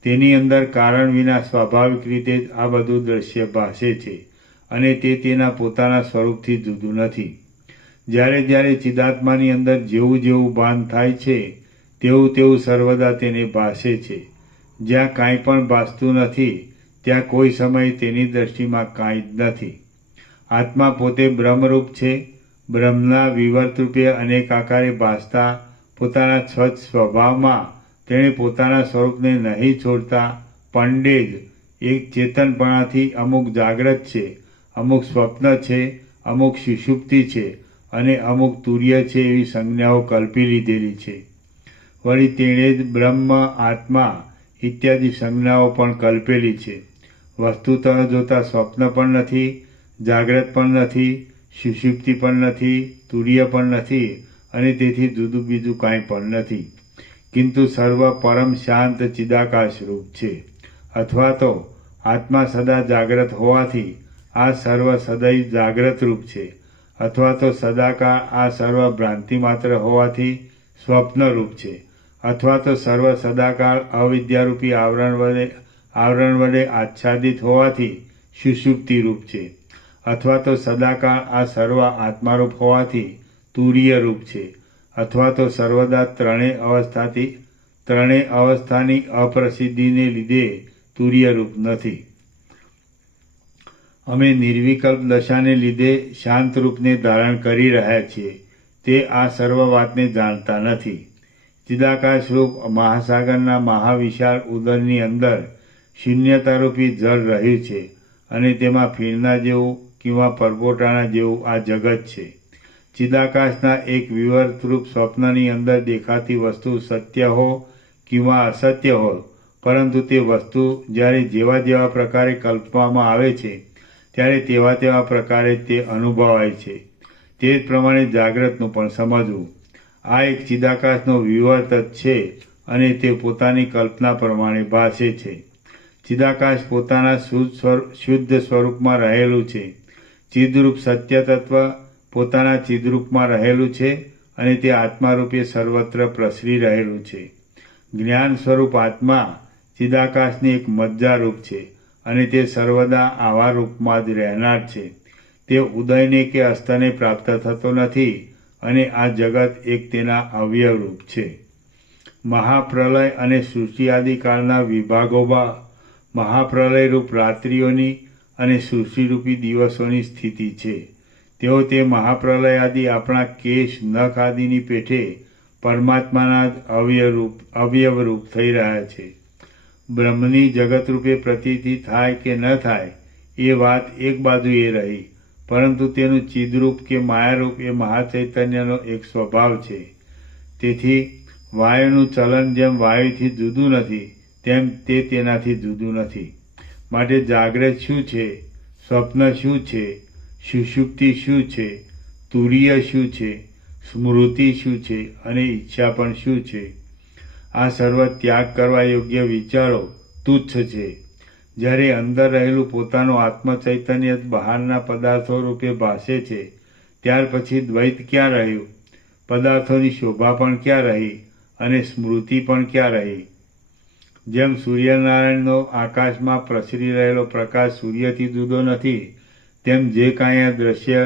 તેની અંદર કારણ વિના સ્વાભાવિક રીતે જ આ બધું દ્રશ્ય ભાસે છે અને તે તેના પોતાના સ્વરૂપથી જુદું નથી. જ્યારે જ્યારે ચિદાત્માની અંદર જેવું જેવું ભાન થાય છે, તેવું તેવું સર્વદા તેને ભાસે છે. જ્યાં કાંઈ પણ ભાસતું નથી, ત્યાં કોઈ સમયે તેની દ્રષ્ટિમાં કાંઈ જ નથી. આત્મા પોતે બ્રહ્મરૂપ છે. બ્રહ્મના વિવર્ત રૂપે અનેક આકારે ભાસતા પોતાના સ્વચ્છ સ્વભાવમાં તેણે પોતાના સ્વરૂપને નહીં છોડતા પંડે જ એક ચેતનપણાથી અમુક જાગ્રત છે, અમુક સ્વપ્ન છે, અમુક સુષુપ્તિ છે અને અમુક તુર્ય છે એવી સંજ્ઞાઓ કલ્પી લીધેલી છે. વળી તેણે જ બ્રહ્મ, આત્મા ઇત્યાદિ સંજ્ઞાઓ પણ કલ્પેલી છે. વસ્તુતઃ જોતા સ્વપ્ન પણ નથી, જાગ્રત પણ નથી, સુષુપ્તિ પણ નથી, તુર્ય પણ નથી અને તેથી જુદું બીજું કાંઈ પણ નથી, કિંતુ સર્વ પરમ શાંત ચિદાકાશ રૂપ છે. અથવા તો આત્મા સદા જાગ્રત હોવાથી આ સર્વ સદૈવ જાગ્રત રૂપ છે, અથવા તો સદાકાળ આ સર્વ ભ્રાંતિ માત્ર હોવાથી સ્વપ્નરૂપ છે, અથવા તો સર્વ સદાકાળ અવિદ્યારૂપી આવરણ વડે આચ્છાદિત હોવાથી સુષુપ્તિ રૂપ છે, અથવા તો સદાકાળ આ સર્વ આત્મારૂપ હોવાથી તુર્ય રૂપ છે, અથવા તો સર્વદા ત્રણેય અવસ્થાની અપ્રસિદ્ધિને લીધે તુર્ય રૂપ નથી. અમે નિર્વિકલ્પ દશાને લીધે શાંત રૂપને ધારણ કરી રહ્યા છીએ, તે આ સર્વ વાતને જાણતા નથી. ચિદાકાશ રૂપ મહાસાગરના મહાવિશાળ ઉદરની અંદર શૂન્યતારૂપી જળ રહ્યું છે અને તેમાં ફીણના જેવું કિંવા પરપોટાના જેવું આ જગત છે. ચિદાકાશના એક વિવર્તરૂપ સ્વપ્નની અંદર દેખાતી વસ્તુ સત્ય હો કિંવા અસત્ય હો, પરંતુ તે વસ્તુ જ્યારે જેવા જેવા પ્રકારે કલ્પવામાં આવે છે ત્યારે તેવા તેવા પ્રકારે તે અનુભવાય છે. તે જ પ્રમાણે જાગ્રતનું પણ સમજવું. આ એક ચિદાકાશનો વિવર્ત જ છે અને તે પોતાની કલ્પના પ્રમાણે ભાસે છે. ચિદાકાશ પોતાના શુદ્ધ સ્વરૂપમાં રહેલું છે. ચિદરૂપ સત્ય તત્વ પોતાના ચિદરૂપમાં રહેલું છે અને તે આત્મારૂપે સર્વત્ર પ્રસરી રહેલું છે. જ્ઞાન સ્વરૂપ આત્મા ચિદાકાશની એક મજ્જારૂપ છે અને તે સર્વદા આવા રૂપમાં જ રહેનાર છે. તે ઉદયને કે અસ્તને પ્રાપ્ત થતો નથી અને આ જગત એક તેના અવયવરૂપ છે. મહાપ્રલય અને સૃષ્ટિ આદિકાળના વિભાગોમાં મહાપ્રલયરૂપ રાત્રિઓની અને સૃષ્ટિરૂપી દિવસોની સ્થિતિ છે. તેઓ તે મહાપ્રલય આદિ આપણા કેશ નખ આદિની પેઠે પરમાત્માના જ અવયવરૂપ થઈ રહ્યા છે. બ્રહ્મની જગતરૂપે પ્રતીતિ થાય કે ન થાય એ વાત એક બાજુએ રહી, પરંતુ તેનું ચિદરૂપ કે માયારૂપ એ મહાચૈતન્યનો એક સ્વભાવ છે. તેથી વાયુનું ચલન જેમ વાયુથી જુદું નથી તેમ તે તેનાથી જુદું નથી. માટે જાગ્રત શું છે, સ્વપ્ન શું છે, સુષુપ્તિ શું છે, તુરીય શું છે, સ્મૃતિ શું છે અને ઈચ્છા પણ શું છે? આ સર્વ ત્યાગ કરવા યોગ્ય વિચારો તુચ્છ છે. જ્યારે અંદર રહેલું પોતાનું આત્મચૈતન્ય જ બહારના પદાર્થો રૂપે ભાસે છે, ત્યાર પછી દ્વૈત ક્યાં રહ્યું? પદાર્થોની શોભા પણ ક્યાં રહી અને સ્મૃતિ પણ ક્યાં રહી? જેમ સૂર્યનારાયણનો આકાશમાં પ્રસરી રહેલો પ્રકાશ સૂર્યથી જુદો નથી, તેમ જે કાંઈ આ દ્રશ્ય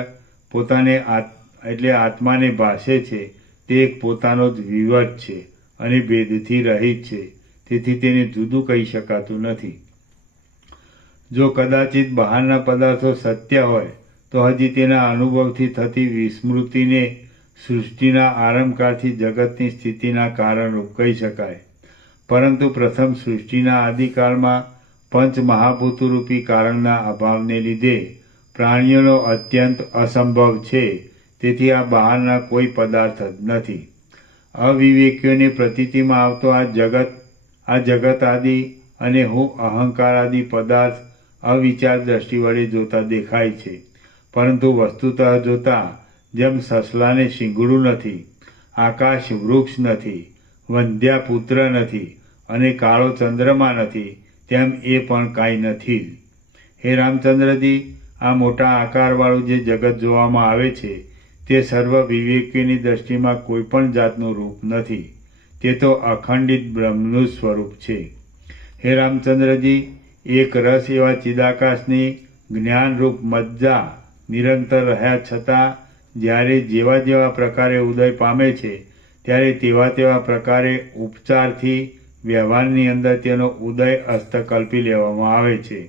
પોતાને એટલે આત્માને ભાસે છે તે એક પોતાનો જ વિવટ છે અને ભેદથી રહિત છે. તેથી તેને જુદું કહી શકાતું નથી. જો કદાચિત બહારના પદાર્થો સત્ય હોય તો હજી તેના અનુભવથી થતી વિસ્મૃતિને સૃષ્ટિના આરંભકાળથી જગતની સ્થિતિના કારણરૂપ કહી શકાય. પરંતુ પ્રથમ સૃષ્ટિના આદિકાળમાં પંચ મહાભૂતરૂપી કારણના અભાવને લીધે પ્રાણીઓનો અત્યંત અસંભવ છે. તેથી આ બહારના કોઈ પદાર્થ જ નથી. અવિવેકીઓની પ્રતીતિમાં આવતો આ જગત આદિ અને હું અહંકાર આદિ પદાર્થ અવિચાર દ્રષ્ટિ વડે જોતા દેખાય છે, પરંતુ વસ્તુતઃ જોતા જેમ સસલાને શીંગડું નથી, આકાશ વૃક્ષ નથી, વંધ્યા પુત્ર નથી અને કાળો ચંદ્રમા નથી, તેમ એ પણ કાંઈ નથી જ. હે રામચંદ્રજી, આ મોટા આકારવાળું જે જગત જોવામાં આવે છે તે સર્વ વિવેકીની દ્રષ્ટિમાં કોઈ પણ જાતનું રૂપ નથી. તે તો અખંડિત બ્રહ્મનું સ્વરૂપ છે. હે રામચંદ્રજી, એક રસ એવા ચિદાકાશની જ્ઞાનરૂપ મજ્જા નિરંતર રહ્યા છતાં જ્યારે જેવા જેવા પ્રકારે ઉદય પામે છે ત્યારે તેવા તેવા પ્રકારે ઉપચારથી વ્યવહારની અંદર તેનો ઉદય અસ્ત કલ્પી લેવામાં આવે છે.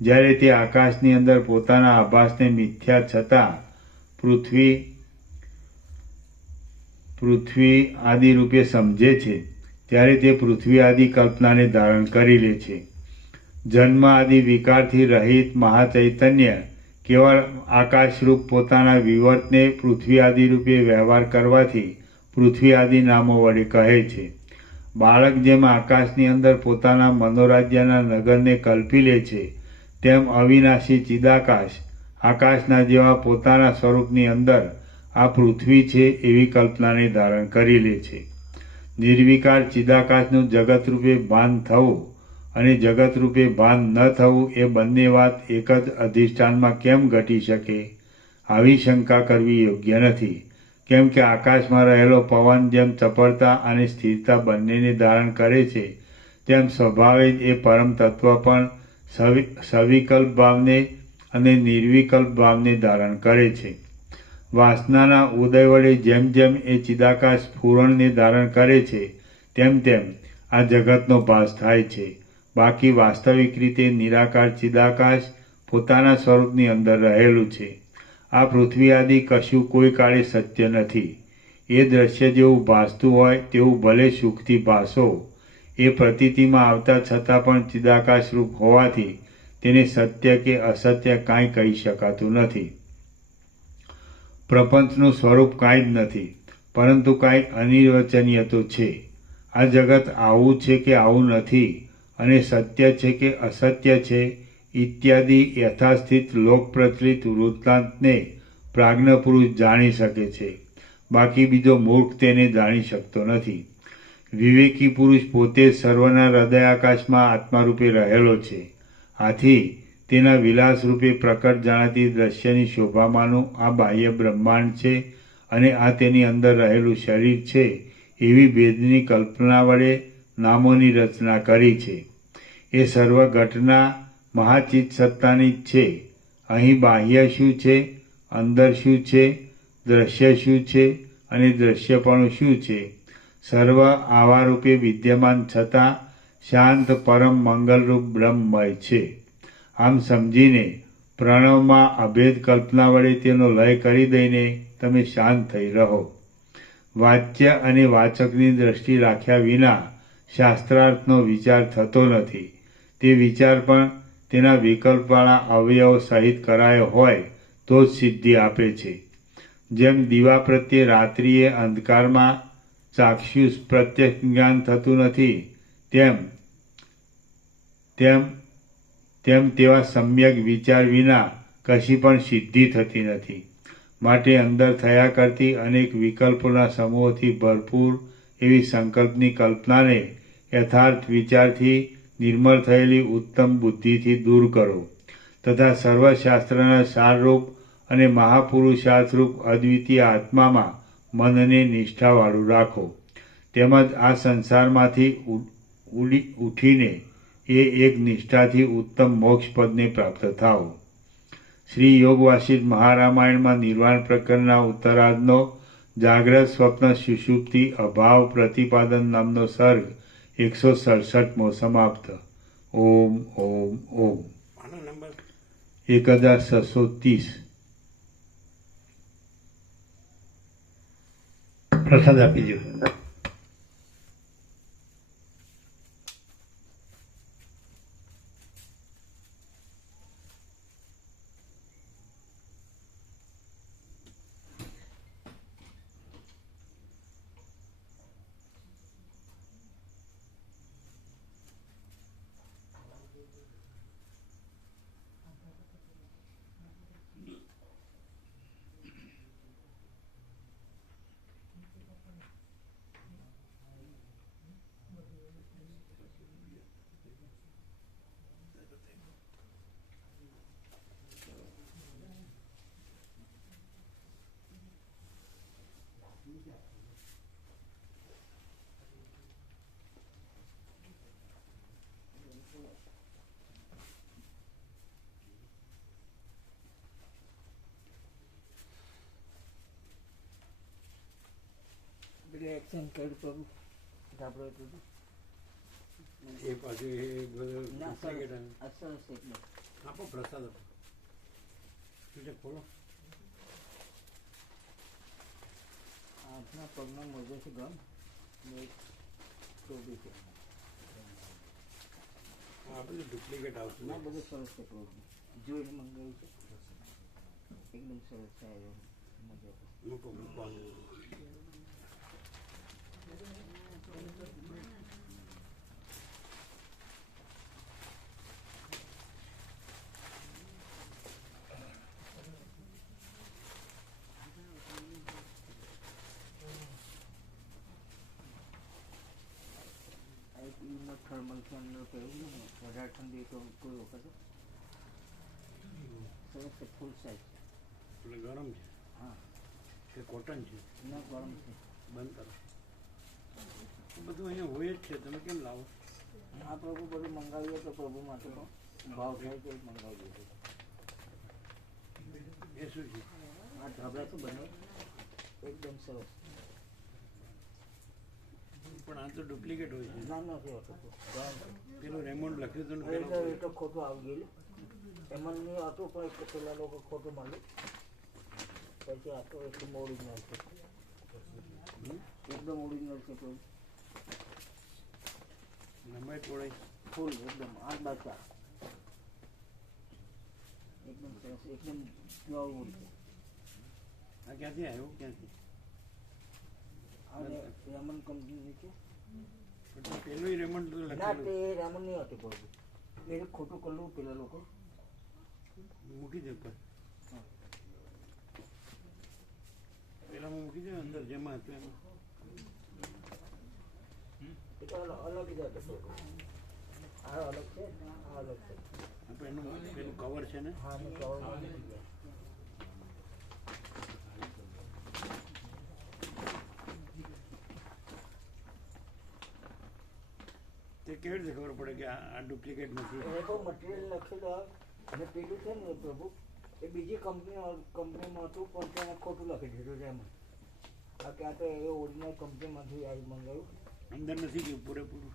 જ્યારે તે આકાશની અંદર પોતાના આભાસને મિથ્યા છતાં પૃથ્વી આદિ રૂપે સમજે છે ત્યારે તે પૃથ્વી આદિ કલ્પનાને ધારણ કરી લે છે. જન્મ આદિ વિકારથી રહિત મહાચૈતન્ય કેવળ આકાશરૂપ પોતાના વિવર્તને પૃથ્વી આદિ રૂપે વ્યવહાર કરવાથી પૃથ્વી આદિ નામો વડે કહે છે. બાળક જેમ આકાશની અંદર પોતાના મનોરાજ્યના નગરને કલ્પી લે છે, તેમ અવિનાશી ચિદાકાશ આકાશના જેવા પોતાના સ્વરૂપની અંદર આ પૃથ્વી છે એવી કલ્પનાને ધારણ કરી લે છે. નિર્વિકાર ચિદાકાશનું જગતરૂપે ભાન થવું અને જગતરૂપે ભાન ન થવું એ બંને વાત એક જ અધિષ્ઠાનમાં કેમ ઘટી શકે? આવી શંકા કરવી યોગ્ય નથી. કેમ કે આકાશમાં રહેલો પવન જેમ ચપળતા અને સ્થિરતા બંનેને ધારણ કરે છે, તેમ સ્વભાવે જ એ પરમ તત્વ પણ સવિકલ્પ ભાવને અને નિર્વિકલ્પ ભાવને ધારણ કરે છે. વાસનાના ઉદય વડે જેમ જેમ એ ચિદાકાશ સ્ફુરણને ધારણ કરે છે તેમ તેમ આ જગતનો ભાસ થાય છે. બાકી વાસ્તવિક રીતે નિરાકાર ચિદાકાશ પોતાના સ્વરૂપની અંદર રહેલું છે. આ પૃથ્વી આદિ કશું કોઈ કાળે સત્ય નથી. એ દ્રશ્ય જેવું ભાસતું હોય તેવું ભલે સુખથી ભાસો, એ પ્રતીતિમાં આવતા છતાં પણ ચિદાકાશ રૂપ હોવાથી તેને સત્ય કે અસત્ય કાંઈ કહી શકાતું નથી. પ્રપંચનું સ્વરૂપ કાંઈ જ નથી, પરંતુ કાંઈક અનિર્વચનીય તો છે. આ જગત આવું છે કે આવું નથી, અને સત્ય છે કે અસત્ય છે ઇત્યાદિ યથાસ્થિત લોકપ્રચલિત વૃત્તાંતને પ્રાજ્ઞપુરુષ જાણી શકે છે. બાકી બીજો મૂર્ખ તેને જાણી શકતો નથી. વિવેકી પુરુષ પોતે સર્વના હૃદયાકાશમાં આત્મારૂપે રહેલો છે. આથી તેના વિલાસરૂપે પ્રકટ જાણાતી દ્રશ્યની શોભામાંનું આ બાહ્ય બ્રહ્માંડ છે અને આ તેની અંદર રહેલું શરીર છે એવી ભેદની કલ્પના વડે નામોની રચના કરી છે. એ સર્વ ઘટના મહાચિત્ત સત્તાની જ છે. અહીં બાહ્ય શું છે, અંદર શું છે, દ્રશ્ય શું છે અને દ્રશ્યપણું શું છે, સર્વ આવા રૂપે વિદ્યમાન છતાં શાંત પરમ મંગલરૂપ બ્રહ્મમય છે. આમ સમજીને પ્રણવમાં અભેદ કલ્પના વડે તેનો લય કરી દઈને તમે શાંત થઈ રહો. વાચ્ય અને વાચકની દ્રષ્ટિ રાખ્યા વિના શાસ્ત્રાર્થનો વિચાર થતો નથી. તે વિચાર પણ તેના વિકલ્પવાળા અવયવો સહિત કરાયો હોય તો જ સિદ્ધિ આપે છે. જેમ દીવા પ્રત્યે રાત્રિએ અંધકારમાં ચાક્ષુષ પ્રત્યક્ષ જ્ઞાન થતું નથી, તેમ તેવા સમ્યક વિચાર વિના કશી પણ સિદ્ધિ થતી નથી. માટે અંદર થયા કરતી અનેક વિકલ્પોના સમૂહોથી ભરપૂર એવી સંકલ્પની કલ્પનાને યથાર્થ વિચારથી નિર્મળ થયેલી ઉત્તમ બુદ્ધિથી દૂર કરો તથા સર્વશાસ્ત્રના સારરૂપ અને મહાપુરુષાર્થરૂપ અદ્વિતીય આત્મામાં મનને નિષ્ઠાવાળું રાખો. તેમજ આ સંસારમાંથી ઉઠીને એ એક નિષ્ઠાથી ઉત્તમ મોક્ષપદને પ્રાપ્ત થાઓ. શ્રી યોગ વાસિષ્ઠ મહારામાયણમાં નિર્વાણ પ્રકરણના ઉત્તરાર્ધનો જાગ્રત સ્વપ્ન સુષુપ્તિ અભાવ પ્રતિપાદન નામનો સર્ગ 167મો સમાપ્ત. ઓમ ઓમ ઓમ. આનો નંબર 1630. પ્રસાદ આપી દો. એક્શન કર્યું કરું ધાબળો હતું એ પાછું એ બધું ના duplicate આવે. સરસ એકદમ આપો પ્રસાદ આપો. એટલે ખોલો. હાથના પગના મોજે છે ગમ ને એક ટોપી છે. આ બધું ડુપ્લિકેટ આવતું ના બધું સરસ છે ટોપી જોઈને મંગાવ્યું છે એકદમ સરસ છે મજા મૂકો મૂકવાનું. થર્મલ ફેનનો પહેરું ને વધારે ઠંડી તો કોઈ વખત સરસ છે ફૂલ સાઇઝ એટલે ગરમ છે હા કે કોટન છે? ના ગરમ છે બંધ કરો. એ બધું અહીંયા હોય જ છે, તમે કેમ લાવો? આ પ્રભુ બધું મંગાવીએ તો પ્રભુ માટે તો ભાવ થાય તો મંગાવીએ તો એ શું છે? આ ધાબળા શું બને એકદમ સરસ પણ આ તો ડુપ્લિકેટ હોય છે. ના નથી હોતું પેલું રેમોન્ડ લખ્યું હતું ને એ પેલું તો ખોટું આવી ગયેલું એમાં નહીં હતું પણ પેલા લોકો ખોટું મળ્યું પછી આ તો એકદમ ઓરિજિનલ છે એકદમ ઓરિજિનલ છે કોઈ લંબાઈ પહોળાઈ ફૂલ એકદમ 8x4 સરસ એકદમ પ્યોર વુડ છે. આ ક્યાંથી આવ્યું ક્યાંથી આ રેમન કંપની છે. એટલે પેલું રેમન્ડ ના લખેલું તે રેમન નહીં હતું પ્રભુ, એ ખોટું કરલું પેલા લોકો. મૂકી દે ઉપર પેલામાં મૂકી દે અંદર જેમાં હતું એમાં એ તો અલગ જ હતું પ્રભુ. આ અલગ છે, આ અલગ છે. આપણે એનું પેલું કવર છે ને હા ને કવરમાં મૂકી ગયા. તે કેવી રીતે ખબર પડે કે આ ડુપ્લિકેટ નથી એ તો મટીરિયલ લખેલું અને પેલું છે ને પ્રભુ એ બીજી કંપનીમાં હતું પણ તેને ખોટું લખી દીધું છે એમાં. બાકી આ તો એ ઓરિજિનલ કંપનીમાંથી આવી મંગાવ્યું. અંદર નથી ગયું પૂરેપૂરું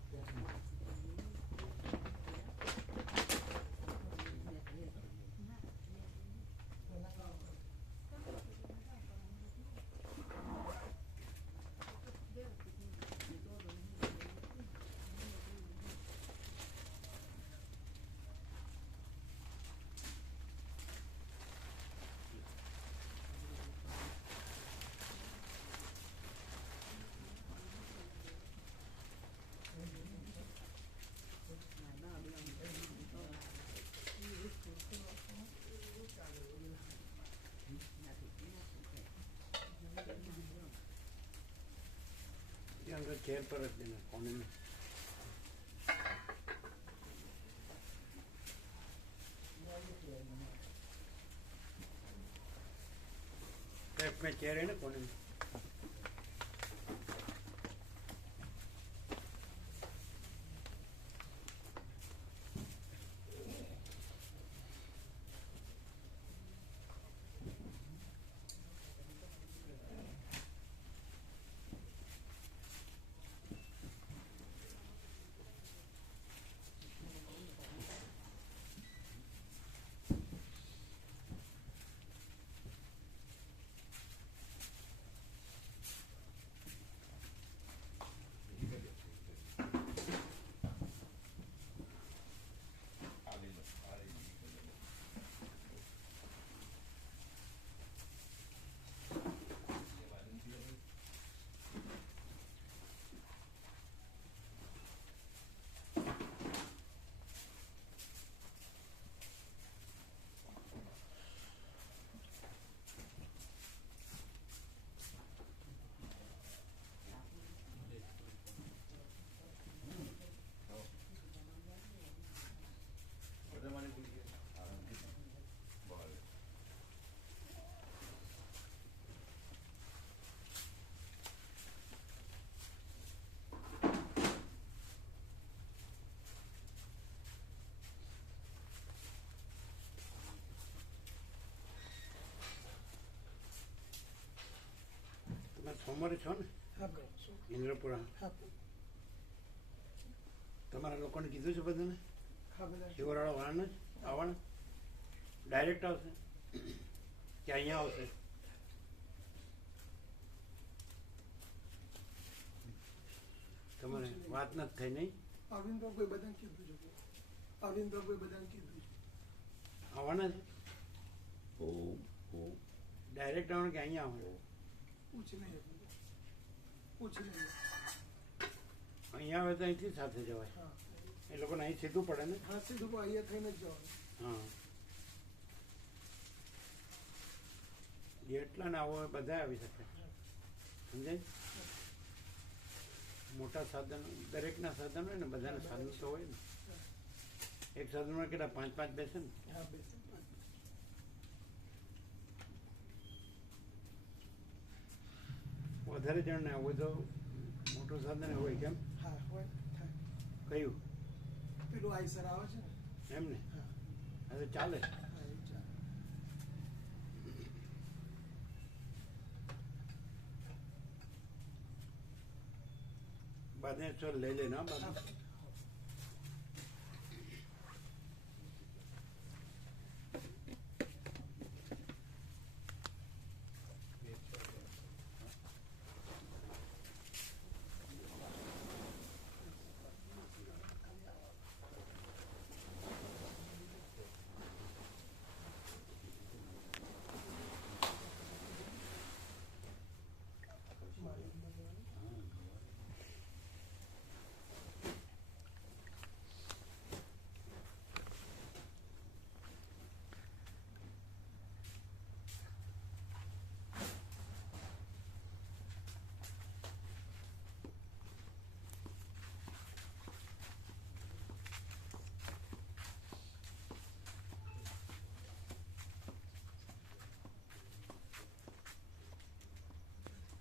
ત્યાં અંદર ચેર પર જ દેના કોને में चेयर है ना कोने में સોમવારે છો ને ઇન્દ્રપુરા તમારા લોકોને કીધું છે બધાને શિવરાળા વાળાને આવવાના ડાયરેક્ટ આવશે કે અહીંયા આવશે તમારે વાત નથી થઈ નહીં અરવિંદભાઈ બધાને કીધું છે અરવિંદભાઈ બધાને કીધું છે આવવાના છે ડાયરેક્ટ આવવાનું કે અહીંયા આવવાનું પૂછી નહીં અહીંયા આવે તો અહીંથી સાથે જવાય હા એ લોકોને અહીં સીધું પડે ને હા સીધું અહીંયા થઈને જ જવાનું. હા જેટલા ના હોય બધા આવી શકે સમજાય મોટા સાધનો દરેકના સાધન હોય ને બધાના સાધન તો હોય ને એક સાધનમાં કેટલા 5-5 બેસે ને હા બેસે વધારે જણ ના હોય તો મોટું સાધન હોય કેમ હા હોય થાય. કયું પેલું આઈસર આવે છે ને એમ ને હા હા તો ચાલે હા એ ચાલે. બાદે ચલ લઈ લે ના બાદ હા